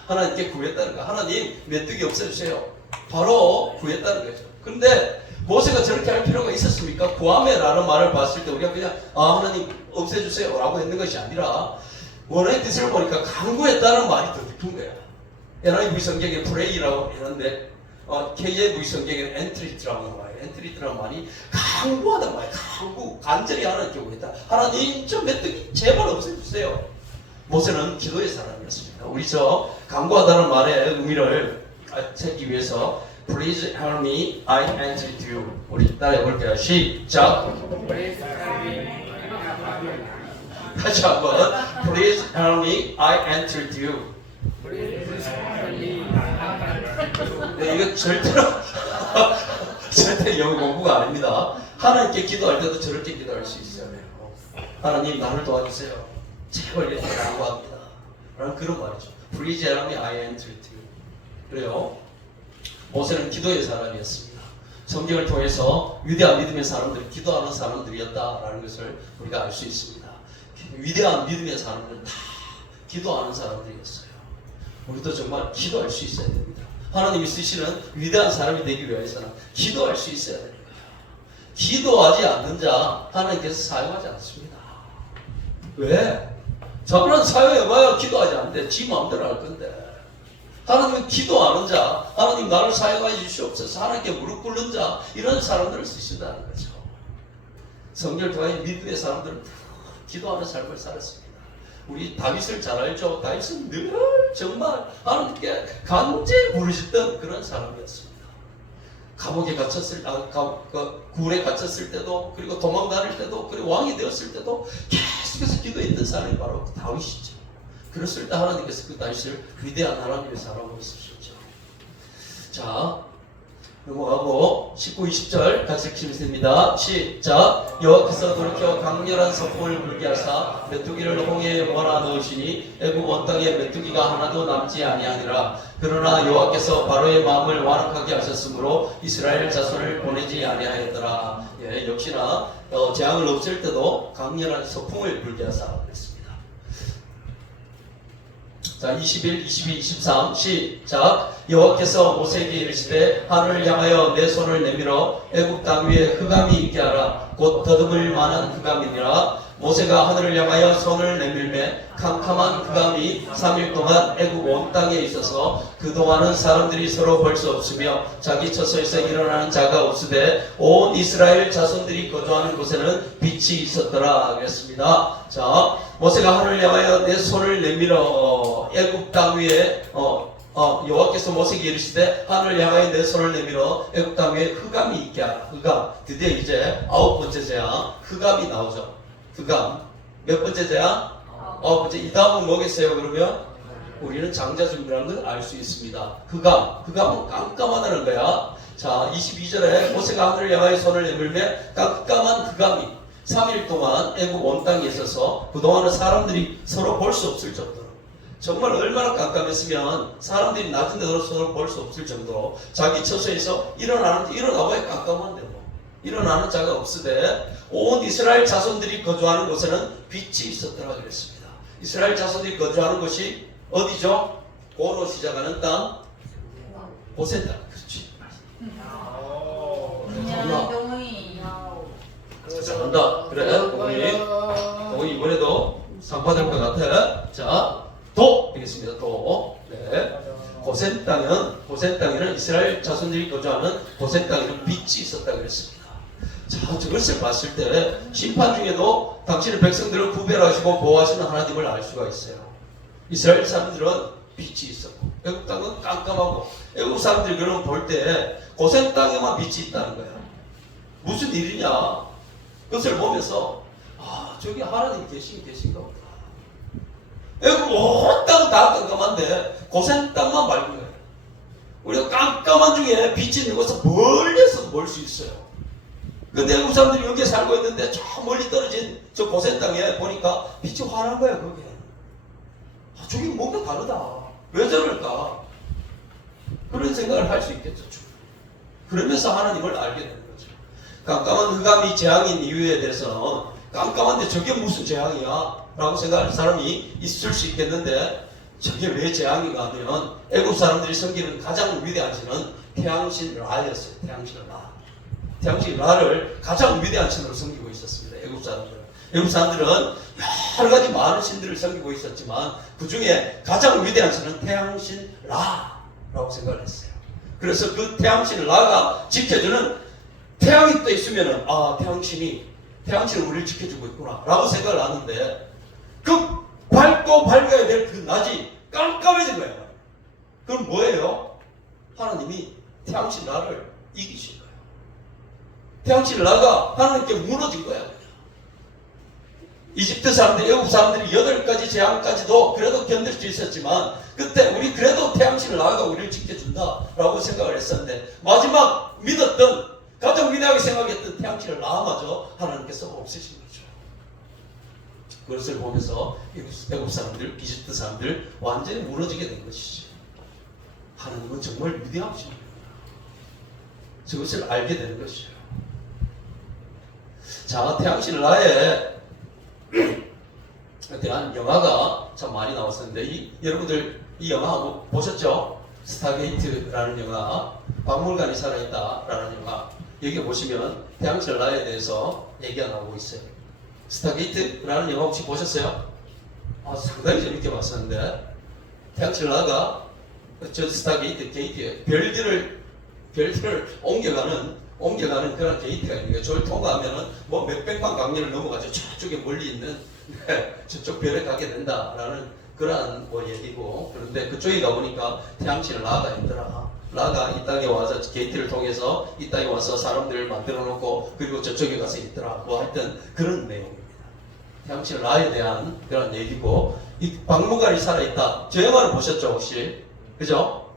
하나님께 구했다는 거. 하나님 메뚜기 없애주세요. 바로 구했다는 거죠. 근데 모세가 저렇게 할 필요가 있었습니까? 구하매라는 말을 봤을 때 우리가 그냥 하나님 없애주세요 라고 했는 것이 아니라 원어의 뜻을 보니까 강구했다는 말이 더 깊은 거야. NIV 성경에 프레이라고 했는데 KJV 성경에는 엔트리트라고 나와요. 엔트리트라는 말이 강구하다는 말이에요. 강구, 간절히 하나님께 구했다. 하나님 저 메뚜기 제발 없애주세요. 모세는 기도의 사람이었습니다. 우리 저 강구하다는 말의 의미를 찾기 위해서 Please help me, I entreat you. 우리 따라해 볼게요. 시작. 다시 한번. Please help me, I entreat you. 네, 이거 절대 영어 공부가 아닙니다. 하나님께 기도할 때도 저렇게 기도할 수 있어요. 하나님 나를 도와주세요. 제발 이렇게 간구합니다. 라는 그런 말이죠. Please help me, I entreat you. 그래요. 모세는 기도의 사람이었습니다. 성경을 통해서 위대한 믿음의 사람들이 기도하는 사람들이었다라는 것을 우리가 알 수 있습니다. 위대한 믿음의 사람들은 다 기도하는 사람들이었어요. 우리도 정말 기도할 수 있어야 됩니다. 하나님이 쓰시는 위대한 사람이 되기 위해서는 기도할 수 있어야 됩니다. 기도하지 않는 자 하나님께서 사용하지 않습니다. 왜? 저는 사용해봐야 기도하지 않는데 지 마음대로 할 건데 하나님은 기도하는 자, 하나님 나를 사용하여 주시옵소서, 하나님께 무릎 꿇는 자, 이런 사람들을 쓰신다는 거죠. 성경을 통해 믿음의 사람들은 기도하는 삶을 살았습니다. 우리 다윗을 잘 알죠? 다윗은 늘 정말 하나님께 간절히 부르셨던 그런 사람이었습니다. 감옥에 갇혔을 굴에 갇혔을 때도, 그리고 도망 다닐 때도, 그리고 왕이 되었을 때도 계속해서 기도했던 사람이 바로 다윗이죠. 그랬을 때 하나님께서 그 다윗을 위대한 하나님의 사람으로 쓰셨죠. 자, 넘어가고 19, 20절 같이 읽겠습니다. 시작. 여호와께서 돌이켜 강렬한 서풍을 불게 하사 메뚜기를 홍해에 몰아넣으시니 애굽 온 땅에 메뚜기가 하나도 남지 아니하니라. 그러나 여호와께서 바로의 마음을 완악하게 하셨으므로 이스라엘 자손을 보내지 아니하였더라. 예, 역시나 재앙을 없앨 때도 강렬한 서풍을 불게 하사 그랬습니다. 자, 21, 22, 23 시작. 여호와께서 모세에게 이르시되 하늘을 향하여 내 손을 내밀어 애굽 땅 위에 흑암이 있게 하라. 곧 더듬을 만한 흑암이니라. 모세가 하늘을 향하여 손을 내밀매 캄캄한 흑암이 3일 동안 애굽 온 땅에 있어서 그동안은 사람들이 서로 볼 수 없으며 자기 처소에서 일어나는 자가 없으되 온 이스라엘 자손들이 거주하는 곳에는 빛이 있었더라 그랬습니다. 자, 모세가 하늘을 향하여 내 손을 내밀어 애굽 땅 위에 여호와께서 모세에게 이르시되 하늘을 향하여 내 손을 내밀어 애굽 땅 위에 흑암이 있게 하라. 흑암. 드디어 이제 9번째 재앙 흑암이 나오죠. 흑암. 몇 번째 재앙? 9번째. 이 다음은 뭐겠어요? 그러면 우리는 장자준비라는 걸 알 수 있습니다. 흑암. 흑암은 깜깜하다는 거야. 자, 22절에 모세가 하늘을 향하여 손을 내밀매 깜깜한 흑암이 3일 동안 애굽 온 땅에 있어서 그동안은 사람들이 서로 볼 수 없을 정도로, 정말 얼마나 깜깜했으면 사람들이 낮은 데로 서로 볼 수 없을 정도로 자기 처소에서 일어나봐야 깜깜한데 뭐 일어나는 자가 없으되 온 이스라엘 자손들이 거주하는 곳에는 빛이 있었더라 그랬습니다. 이스라엘 자손들이 거주하는 곳이 어디죠? 고로 시작하는 땅 고센 땅. 그렇지. 잘한다. 그래, 동훈이 이번에도 상 받을 것 같아. 자, 도 되겠습니다. 도. 네. 고센 땅에는 이스라엘 자손들이 거주하는 고센 땅에는 빛이 있었다 그랬습니다. 자, 저것을 봤을 때 심판 중에도 당신의 백성들을 구별하시고 보호하시는 하나님을 알 수가 있어요. 이스라엘 사람들은 빛이 있었고 애국 땅은 깜깜하고 애국 사람들이 그런 볼 때 고센 땅에만 빛이 있다는 거야. 무슨 일이냐? 그것을 보면서 아, 저기 하나님이 계신가 보다. 애국 온 땅 다 깜깜한데 고센 땅만 밝은 거예요. 우리가 깜깜한 중에 빛이 있는 곳은 멀리서 볼 수 있어요. 근데 애국 사람들이 여기에 살고 있는데 저 멀리 떨어진 저 고센 땅에 보니까 빛이 환한 거야, 거기에. 아, 저기 뭔가 다르다. 왜 저럴까? 그런 생각을 할 수 있겠죠. 그러면서 하나님을 알게 되는 거죠. 깜깜한 흑암이 재앙인 이유에 대해서는 깜깜한데 저게 무슨 재앙이야? 라고 생각하는 사람이 있을 수 있겠는데 저게 왜 재앙인가 하면 애국 사람들이 섬기는 가장 위대한 신은 태양신 라였어요. 태양신 라. 태양신 라를 가장 위대한 신으로 섬기고 있었습니다. 애국 사람들은. 애국 사람들은 여러 가지 많은 신들을 섬기고 있었지만 그 중에 가장 위대한 신은 태양신 라라고 생각을 했어요. 그래서 그 태양신 라가 지켜주는 태양이 떠 있으면은 아, 태양신은 우리를 지켜주고 있구나 라고 생각을 하는데 그 밝고 밝아야 될 그 낮이 깜깜해진 거예요. 그럼 뭐예요? 하나님이 태양신 라를 이기신 거예요. 태양신 라가 하나님께 무너진 거예요. 이집트 사람들, 애국 사람들이 8가지 재앙까지도 그래도 견딜 수 있었지만 그때 우리 그래도 태양신 라가 우리를 지켜준다 라고 생각을 했었는데 마지막 믿었던 가장 위대하게 생각했던 태양신 라마저 하나님께서 없애신 거죠. 그것을 보면서 애국 사람들, 이집트 사람들 완전히 무너지게 된 것이죠. 하나님은 정말 위대하신 분이구나. 저것을 알게 되는 것이죠. 자, 태양신 라에 대한 영화가 참 많이 나왔었는데 여러분들 이 영화 보셨죠? 스타게이트라는 영화, 박물관이 살아있다라는 영화. 여기 보시면 태양신 라에 대해서 얘기가 나오고 있어요. 스타게이트라는 영화 혹시 보셨어요? 아, 상당히 재밌게 봤었는데 태양신 라가 저 스타게이트 게이트에 별들을 옮겨가는 그런 게이트가 있는 거예요. 저를 통과하면은 뭐 몇백만 강년을 넘어가죠. 저쪽에 멀리 있는 저쪽 별에 가게 된다라는 그러한 뭐 얘기고, 그런데 그쪽에 가보니까 태양신 라가 있더라. 라가 이 땅에 와서 게이트를 통해서 이 땅에 와서 사람들을 만들어 놓고 그리고 저쪽에 가서 있더라. 뭐 하여튼 그런 내용입니다. 태양신 라에 대한 그런 얘기고, 이 박물관이 살아있다. 저 영화를 보셨죠 혹시? 그죠?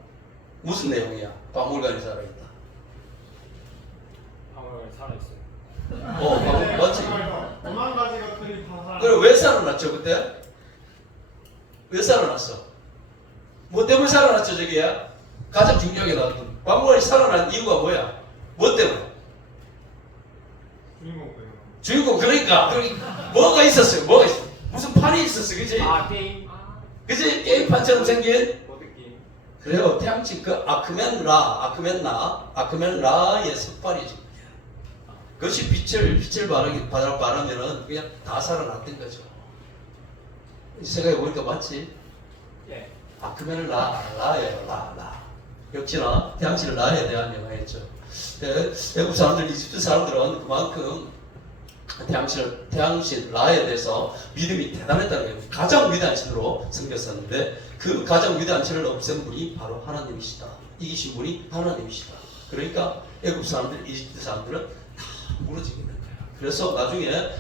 무슨 내용이야? 박물관이 살아있다. 박물관이 살아있어요. 맞지? 5만 가지가 그리 다 살아. 그래, 왜 살아났죠 그때? 왜 살아났어? 뭐 때문에 살아났죠 저기야? 가장 중요하게 나왔던 박물관이 살아난 이유가 뭐야? 뭐 때문에? 주인공. 그러니까 뭐가 있었어요? 뭐가 있어? 무슨 판이 있었어, 그지? 아, 게임. 그지? 게임판처럼 생긴. 보드게임. 그래요. 태양신 그 아크멘 라의 석발이지. 그것이 빛을 바라면은 그냥 다 살아났던 거죠. 생각해 보니까 맞지? 예. 아크멘 라예요. 라. 역시나 태양신 라에 대한 영화였죠. 외국 사람들, 이집트 사람들은 그만큼 태양신 라에 대해서 믿음이 대단했다는 거예요. 가장 위대한 신으로 섬겼었는데 그 가장 위대한 신을 없앤 분이 바로 하나님이시다. 이기신 분이 하나님이시다. 그러니까 애국 사람들, 이집트 사람들은 다 무너지게 된 거예요. 그래서 나중에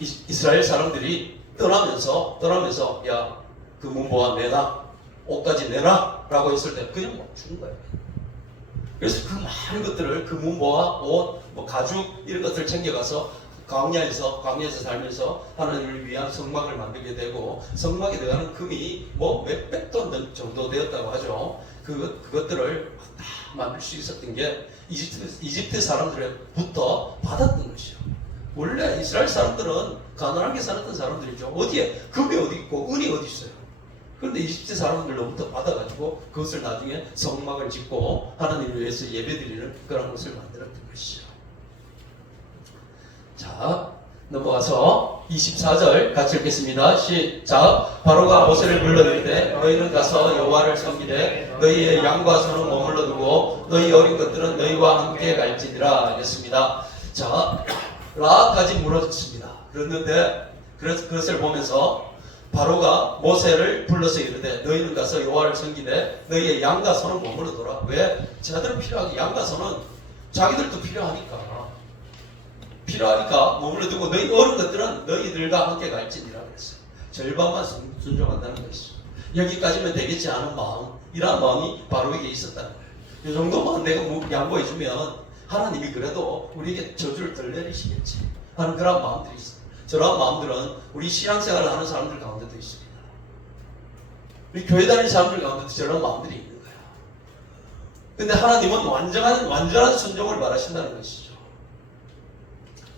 이스라엘 사람들이 떠나면서 야, 그 문보아 내놔, 옷까지 내놔 라고 했을 때 그냥 막 죽은 거예요. 그래서 그 많은 것들을, 그 문보아, 옷, 뭐 가죽 이런 것들을 챙겨가서 광야에서 살면서 하나님을 위한 성막을 만들게 되고, 성막에 들어가는 금이 뭐 몇백 돈 정도 되었다고 하죠. 그것들을 다 만들 수 있었던 게 이집트 사람들부터 받았던 것이죠. 원래 이스라엘 사람들은 가난하게 살았던 사람들이죠. 어디에 금이 어디 있고 은이 어디 있어요. 그런데 이집트 사람들로부터 받아가지고 그것을 나중에 성막을 짓고 하나님을 위해서 예배드리는 그런 것을 만들었던 것이죠. 자, 넘어가서 24절 같이 읽겠습니다. 시작. 바로가 모세를 불러들이되 너희는 가서 여호와를 섬기되 너희의 양과 소는 머물러 두고 너희 어린 것들은 너희와 함께 갈지니라 하겠습니다. 자, 라까지 무너졌습니다. 그랬는데 그것을 보면서 바로가 모세를 불러서 이르되 너희는 가서 여호와를 섬기되 너희의 양과 소는 머물러 두라. 왜? 자들은 필요하게 양과 소는 자기들도 필요하니까 머물러 두고 너희 어른 것들은 너희들과 함께 갈지니라 그랬어요. 절반만 순종한다는 것이죠. 여기까지면 되겠지 않은 마음, 이러한 마음이 바로에게 있었다는 거예요. 이 정도만 내가 양보해주면 하나님이 그래도 우리에게 저주를 덜 내리시겠지 하는 그런 마음들이 있어요. 저런 마음들은 우리 신앙생활을 하는 사람들 가운데도 있습니다. 우리 교회 다니는 사람들 가운데도 저런 마음들이 있는 거야. 근데 하나님은 완전한 순종을 바라신다는 것이죠.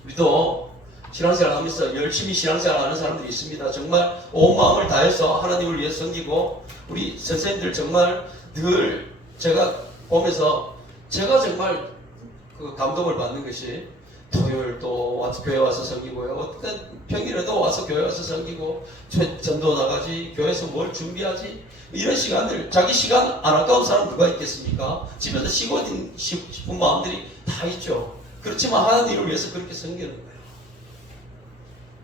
우리도 신앙생활 하면서 열심히 신앙생활 하는 사람들이 있습니다. 정말 온 마음을 다해서 하나님을 위해 섬기고, 우리 선생님들 정말 늘 제가 보면서 제가 정말 그 감동을 받는 것이, 토요일도 와서 교회 와서 섬기고요. 어떤 평일에도 와서 교회 와서 섬기고, 전도 나가지, 교회에서 뭘 준비하지, 이런 시간들, 자기 시간 안 아까운 사람 누가 있겠습니까? 집에서 쉬고 싶은 마음들이 다 있죠. 그렇지만 하나님을 위해서 그렇게 섬기는 거예요.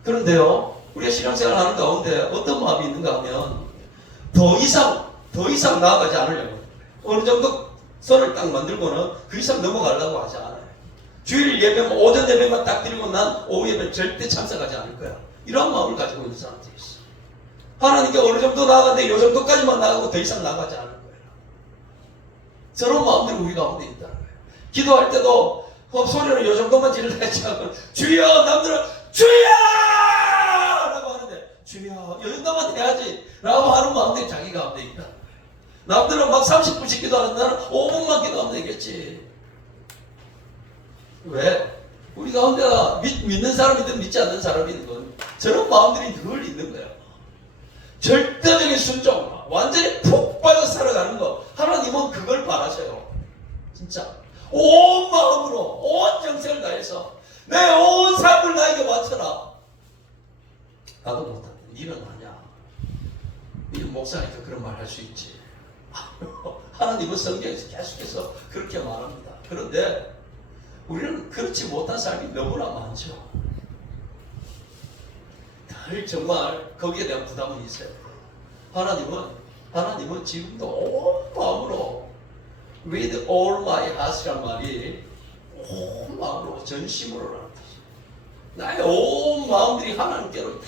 그런데요, 우리가 신앙생활 하는 가운데 어떤 마음이 있는가 하면 더 이상 나아가지 않으려고, 어느 정도 선을 딱 만들고는 그 이상 넘어가려고 하지 않아요. 주일 예배만, 오전 예배만 딱 드리고 난 오후 예배는 절대 참석하지 않을 거야. 이런 마음을 가지고 있는 사람들이 있어. 하나님께 어느 정도 나아가는데 이 정도까지만 나아가고 더 이상 나아가지 않을 거예요. 저런 마음들이 우리 가운데 있다는 거예요. 기도할 때도 소리는 이 정도만 지르려 하지 않고, 주여! 남들은 주여! 라고 하는데, 주여! 이 정도만 해야지 라고 하는 마음들이 자기 가운데 있다는 거예요. 남들은 막 30분씩 기도하는 나는 5분만 기도하면 되겠지. 왜? 우리 가운데가 믿는 사람이든 믿지 않는 사람이든 저런 마음들이 늘 있는 거예요. 절대적인 순종, 완전히 푹 빠져 살아가는 거, 하나님은 그걸 바라셔요. 진짜 온 마음으로, 온 정성을 다해서 내 온 삶을 나에게 바쳐라. 나도 못하는데 니는 아냐. 니는 목사니까 그런 말 할 수 있지. 하나님은 성경에서 계속해서 그렇게 말합니다. 그런데 우리는 그렇지 못한 삶이 너무나 많죠. 늘 정말 거기에 대한 부담은 있어요. 하나님은 지금도 온 마음으로 with all my heart이란 말이 온 마음으로, 전심으로라는 뜻이에요. 나의 온 마음들이 하나님께로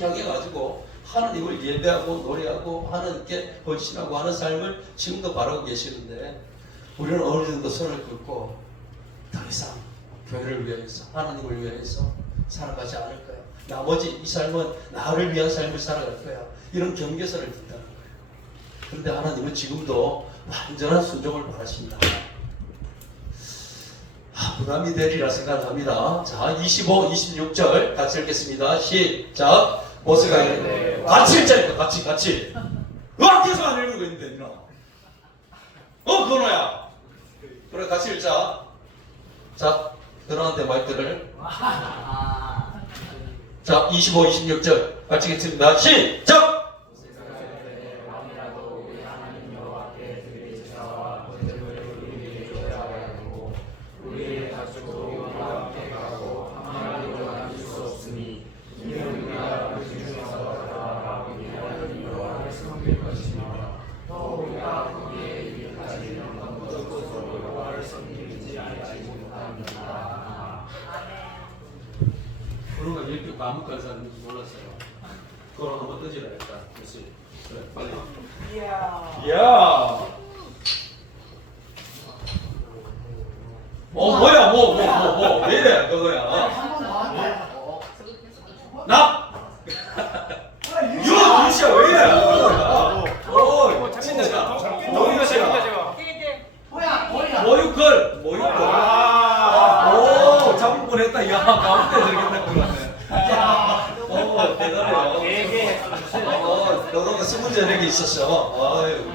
향해가지고 하나님을 예배하고 노래하고 하나님께 헌신하고 하는 삶을 지금도 바라고 계시는데, 우리는 어느 정도 손을 긋고 더 이상 교회를 위해서, 하나님을 위해서 살아가지 않을 거야. 나머지 이 삶은 나를 위한 삶을 살아갈 거야. 이런 경계선을 둔다는 거예요. 그런데 하나님은 지금도 완전한 순종을 바라십니다. 부담이 되리라 생각합니다. 자, 25, 26절 같이 읽겠습니다. 시작. 모세가 이르되 같이 읽자니까, 같이. 계속 안 읽는 거 있는데, 누나. 건호야. 그래, 같이 읽자. 자, 그런한테 마이크를. 자, 25, 26절 같이 읽겠습니다. 시작! 그런가 이렇게 과묵한 사람인지 몰랐어요. 그걸 한번 던지라 했다. 그렇지. 그래, 빨리. 이야. 뭐야, 왜 이래, 그거야. 나? 이거 도시야, 왜 이래, 그거야. 진짜. 너희가 제가. 모유걸. 오, 잡을 뻔했다. 야, 가운데 저렇게 딱 들어갔네. 대단해요. 너가 스무 저녁에 있었어. 아유.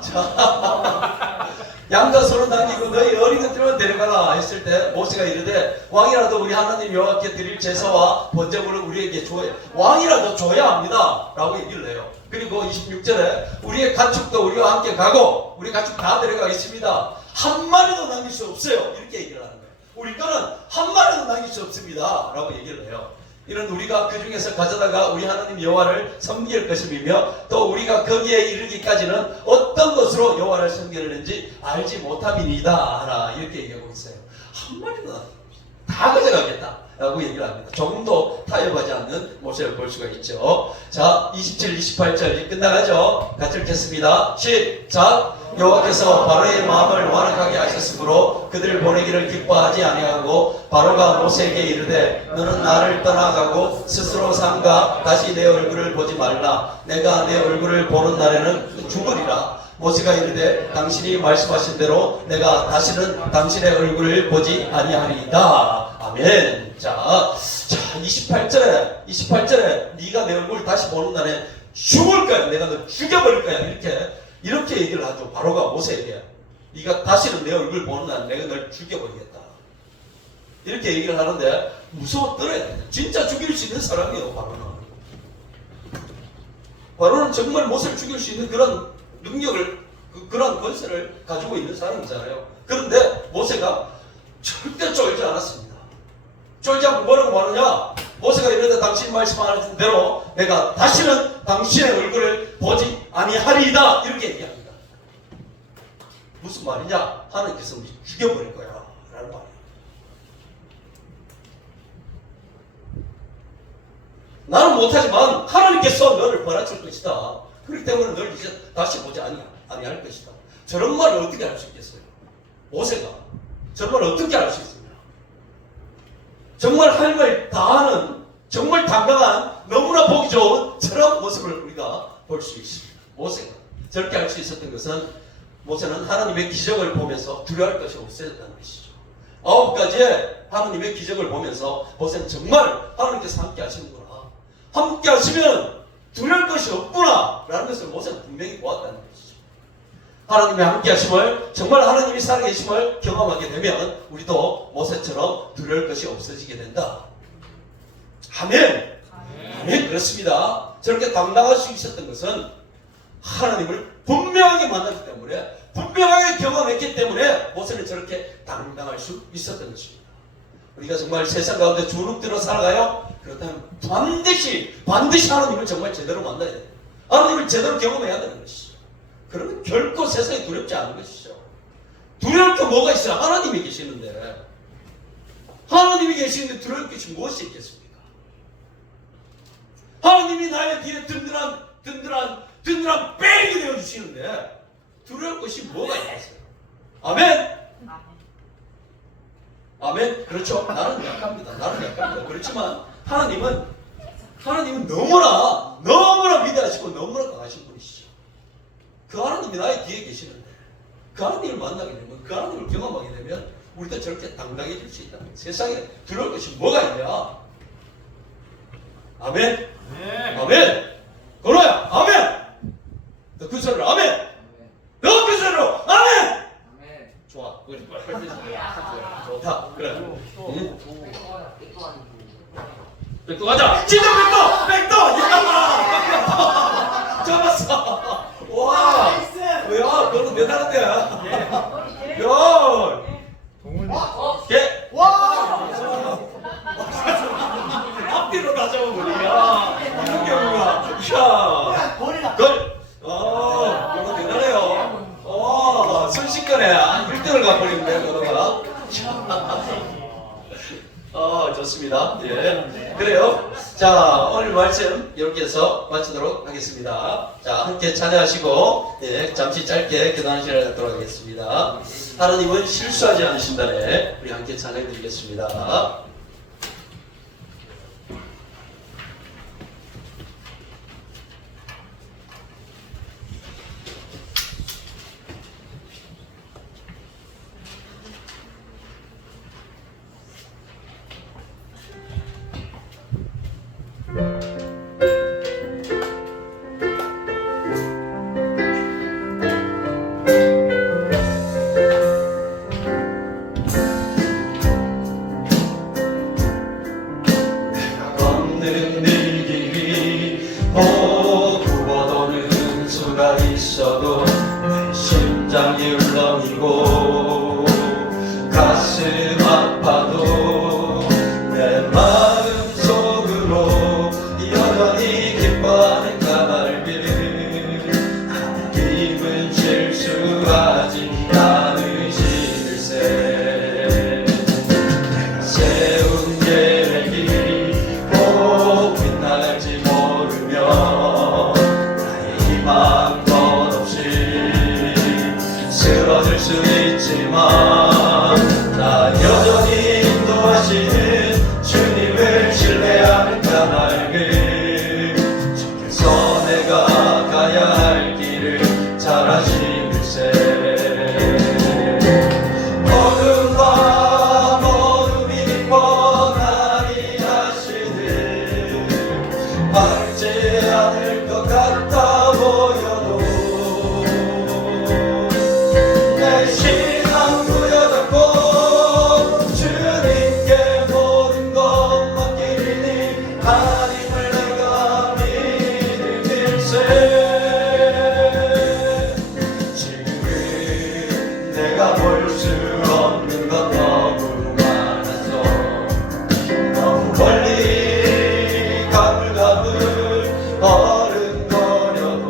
자, 양과 소를 남기고 너희 어린 것들만 데려가라 했을 때 모세가 이르되 왕이라도 우리 하나님 여호와께 드릴 제사와 번제물을 우리에게 줘야 왕이라도 줘야 합니다 라고 얘기를 해요. 그리고 26절에 우리의 가축도 우리와 함께 가고 우리 가축 다 데려가겠습니다. 한 마리도 남길 수 없어요. 이렇게 얘기를 하는 거예요. 우리 거는 한 마리도 남길 수 없습니다 라고 얘기를 해요. 이런 우리가 그 중에서 가져다가 우리 하나님 여호와를 섬길 것임이며 또 우리가 거기에 이르기까지는 어떤 것으로 여호와를 섬기는지 알지 못함이니이다 하라 이렇게 얘기하고 있어요. 한 마리도 다 가져가겠다 라고 얘기를 합니다. 조금도 타협하지 않는 모습을 볼 수가 있죠. 자, 27, 28절 끝나가죠. 같이 읽겠습니다. 시작. 여호와께서 바로의 마음을 완악하게 하셨으므로 그들을 보내기를 기뻐하지 아니하고 바로가 모세에게 이르되 너는 나를 떠나가고 스스로 삼가 다시 내 얼굴을 보지 말라. 내가 내 얼굴을 보는 날에는 죽으리라. 모세가 이르되 당신이 말씀하신 대로 내가 다시는 당신의 얼굴을 보지 아니하리이다. 아멘. 자 28절에 네가 내 얼굴 다시 보는 날에 죽을 거야. 내가 너 죽여버릴 거야. 이렇게 얘기를 하죠. 바로가 모세에게 네가 다시는 내 얼굴 보는 날 내가 널 죽여버리겠다. 이렇게 얘기를 하는데 무서워 떨어야 돼. 진짜 죽일 수 있는 사람이에요. 바로는 정말 모세를 죽일 수 있는 그런 능력을 그런 권세를 가지고 있는 사람이잖아요. 그런데 모세가 절대 쫄지 않았습니다. 쫄지 않고 뭐라고 말하냐? 모세가 이르되 당신이 말씀하신 대로 내가 다시는 당신의 얼굴을 보지 아니하리이다 이렇게 얘기합니다. 무슨 말이냐? 하나님께서 우리 죽여버릴 거야 라는 말이에요. 나는 못하지만 하나님께서 너를 벌하실 것이다. 그렇기 때문에 널 이제 다시 보지 아니할 것이다. 저런 말을 어떻게 할 수 있겠어요? 모세가 저런 말을 어떻게 할 수 있습니까? 정말 할 말 다 하는 정말 당당한 너무나 보기 좋은 저런 모습을 우리가 볼 수 있습니다. 모세가 저렇게 할 수 있었던 것은 모세는 하나님의 기적을 보면서 두려워할 것이 없었다는 것이죠. 9가지의 하나님의 기적을 보면서 모세는 정말 하나님께서 함께 하시는구나. 함께 하시면 두려울 것이 없구나 라는 것을 모세는 분명히 보았다는 것이죠. 하나님의 함께 하심을 정말 하나님이 살아계심을 경험하게 되면 우리도 모세처럼 두려울 것이 없어지게 된다. 아멘. 아멘. 그렇습니다. 저렇게 당당할 수 있었던 것은 하나님을 분명하게 만났기 때문에 분명하게 경험했기 때문에 모세는 저렇게 당당할 수 있었던 것입니다. 우리가 정말 세상 가운데 주눅들어 살아가요? 그렇다면 반드시 하나님을 정말 제대로 만나야 돼요. 하나님을 제대로 경험해야 되는 것이죠. 그러면 결코 세상이 두렵지 않은 것이죠. 두려울 게 뭐가 있어요? 하나님이 계시는데. 하나님이 계시는데 두려울 것이 무엇이 있겠습니까? 하나님이 나의 뒤에 든든한 빽이 되어주시는데 두려울 것이 뭐가 있겠어요? 아멘? 아멘? 그렇죠. 나는 약합니다. 그렇지만 하나님은 너무나 위대하시고 너무나 강하신 분이시죠. 그 하나님이 나의 뒤에 계시는데 그 하나님을 만나게 되면 그 하나님을 경험하게 되면 우리도 저렇게 당당해질 수 있다. 세상에 두려울 것이 뭐가 있냐? 아멘? 네. 아멘? 건호야 아멘? 너 그 소리로 아멘? 너 그 소리로 아멘? 아멘. 좋아. 좋다. 그래. 응? 백도 가자. 진짜 백도. 야! 잡았어. 와. 야, 너는 대단한데. 야. 개. 와! 앞뒤로 다 잡아버리냐. 이런 경우가. 야. 머리가 걸. 너는 대단해요. 순식간에 1등을 가버리는데, 너가. 좋습니다. 예. 그래요. 자, 오늘 말씀 이렇게 해서 마치도록 하겠습니다. 자, 함께 찬양하시고, 예, 잠시 짧게 기도하는 시간을 갖도록 하겠습니다. 하나님은 실수하지 않으신다네. 우리 함께 찬양 드리겠습니다. 힘든 일들이 굽어도는 수가 있어도 내 심장이 울렁이고 가슴 아파도 내 마음속으로 여전히 기뻐하는가 말들 하나님은 실수하지 않으시일세. 내가 세운 계획이 꼭 빗나갈지 모르며 나의 희망 끝없이 쓰러질 수 있지만 나 여전히 인도하시는 주님을 신뢰하는가 말그 주께서 내가 가야 할 길을 잘 아시밀세. 어두운 밤 어둠이 뻔하리 하시듯 밝지 않을 것 같아 보여도 내 신앙 부여잡고 주님께 모든 것 맡기니 하나님을 내가 믿을세. 지금 내가 볼 수 없는 것 너무 많아서 너무 멀리 가물가물 어른거려도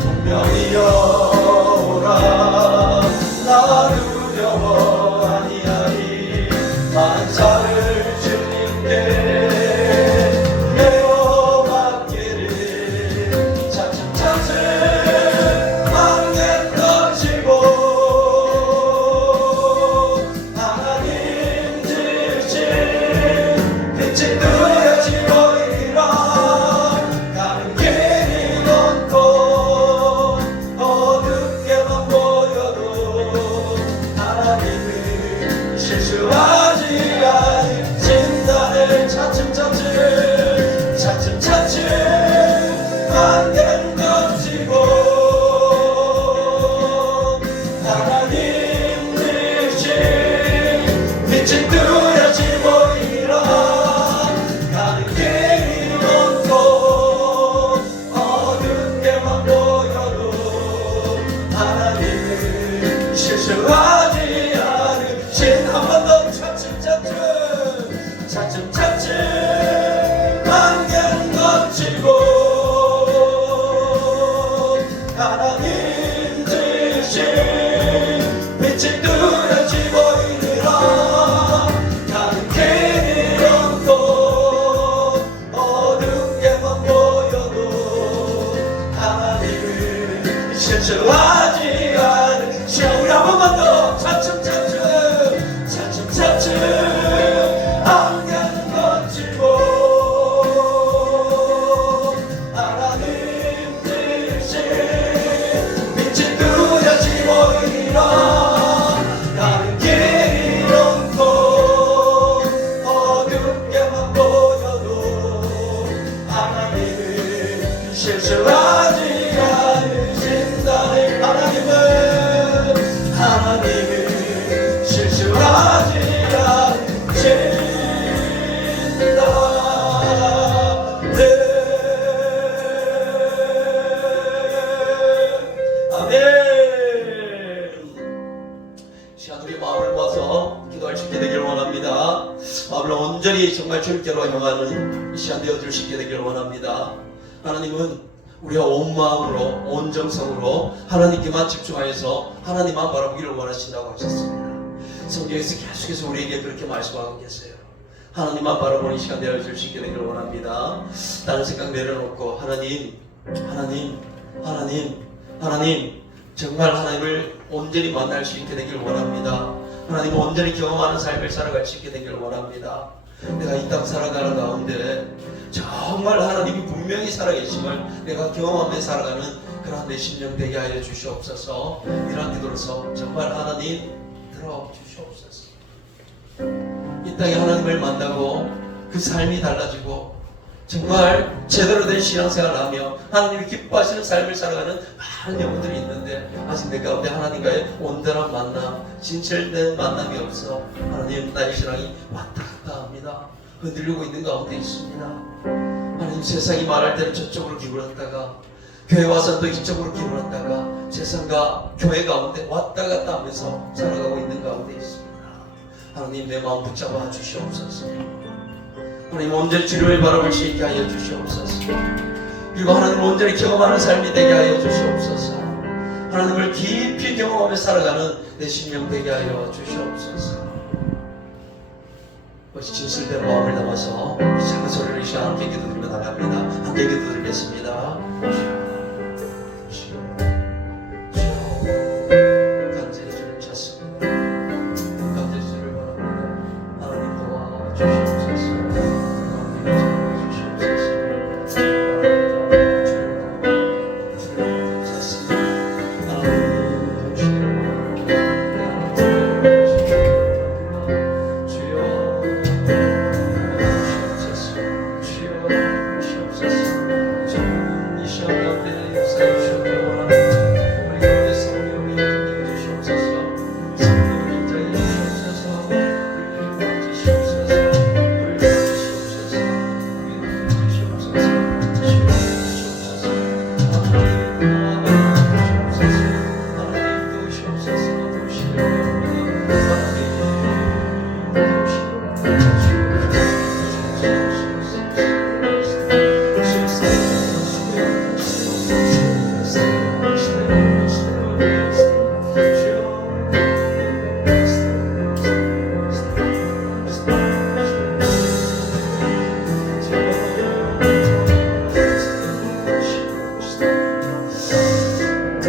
분명히 여호라 나 두려워 아니하리. 만사를 주님께 내어 맡기를 차츰차츰 안개 던지고 하나님 주신 빛이 뚜렷이 보이리라. 가는 길이 넓고 어둡게만 보여도 하나님은 실수하지 않으신다네. 차츰차츰 안개를 던지고 하나님 주신 빛이 뚜렷이 보이리라. 가는 길이 넓고 어둡게만 보여도 하나님은 실수하지 않으신. 한 번 더 차츰차츰 안개를 던지고 하나님 주신 빛이 뚜렷이 보이리라. 가는 길이 넓고 어둡게만 보여도 하나님은 실수하지 않으시오. 우리 한 번만 더 차츰차츰 안개를 던지고 하나님 주신 빛이 뚜렷이 보이리라. 가는 길이 넓고 어둡게만 보여도 하나님은 실수하지 않으신다네. 하나님은 실수하지 않으신다. 시간 우리 마음을 모아서 기도할 수 있게 되기를 원합니다. 마음을 온전히 정말 주님께로 향하는 이 시간 되어줄 수 있게 되기를 원합니다. 하나님은 우리가 온 마음으로 온 정성으로 하나님께만 집중하여서 하나님만 바라보기를 원하신다고 하셨습니다. 성경에서 계속해서 우리에게 그렇게 말씀하고 계세요. 하나님만 바라보는 시간 되어줄 수 있게 되기를 원합니다. 다른 생각 내려놓고 하나님 정말 하나님을 온전히 만날 수 있게 되기를 원합니다. 하나님을 온전히 경험하는 삶을 살아갈 수 있게 되기를 원합니다. 내가 이 땅 살아가는 가운데 정말 하나님이 분명히 살아계심을 내가 경험하며 살아가는 그런 내 심령 되게 하여 주시옵소서. 이런 기도로서 정말 하나님 들어주시옵소서. 이 땅에 하나님을 만나고 그 삶이 달라지고 정말 제대로 된 신앙생활을 하며 하나님이 기뻐하시는 삶을 살아가는 많은 영혼들이 있는데 아직 내 가운데 하나님과의 온전한 만남, 진실된 만남이 없어 하나님 나의 신앙이 왔다 갔다 합니다. 흔들리고 있는 가운데 있습니다. 하나님, 세상이 말할 때는 저쪽으로 기울었다가 교회 와서 또 이쪽으로 기울었다가 세상과 교회 가운데 왔다 갔다 하면서 살아가고 있는 가운데 있습니다. 하나님, 내 마음 붙잡아 주시옵소서. 하나님, 온전히 주님을 바라볼 수 있게 하여 주시옵소서. 그리고 하나님 온전히 경험하는 삶이 되게 하여 주시옵소서. 하나님을 깊이 경험하며 살아가는 내 심령 되게 하여 주시옵소서. 혹시 진실된 마음을 담아서 이 작은 소리를 이 시간 함께 기도드리며 나갑니다. 함께 기도드리겠습니다. 간절히 주를 찾습니다. 간절히 주를 바랍니다. 하나님 도와주시옵소서. 하나님 도와주시옵소서. 주를 찾습니다. 하나님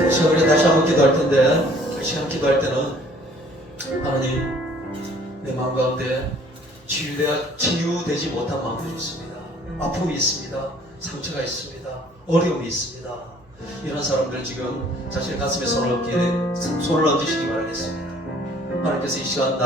자, 우리 다시 한번 기도할 텐데, 이 시간 기도할 때는 하나님, 내 마음 가운데 치유되지 못한 마음들이 있습니다. 아픔이 있습니다. 상처가 있습니다. 어려움이 있습니다. 이런 사람들 지금 자신의 가슴에 손을 얹으시기 바라겠습니다. 하나님께서 이 시간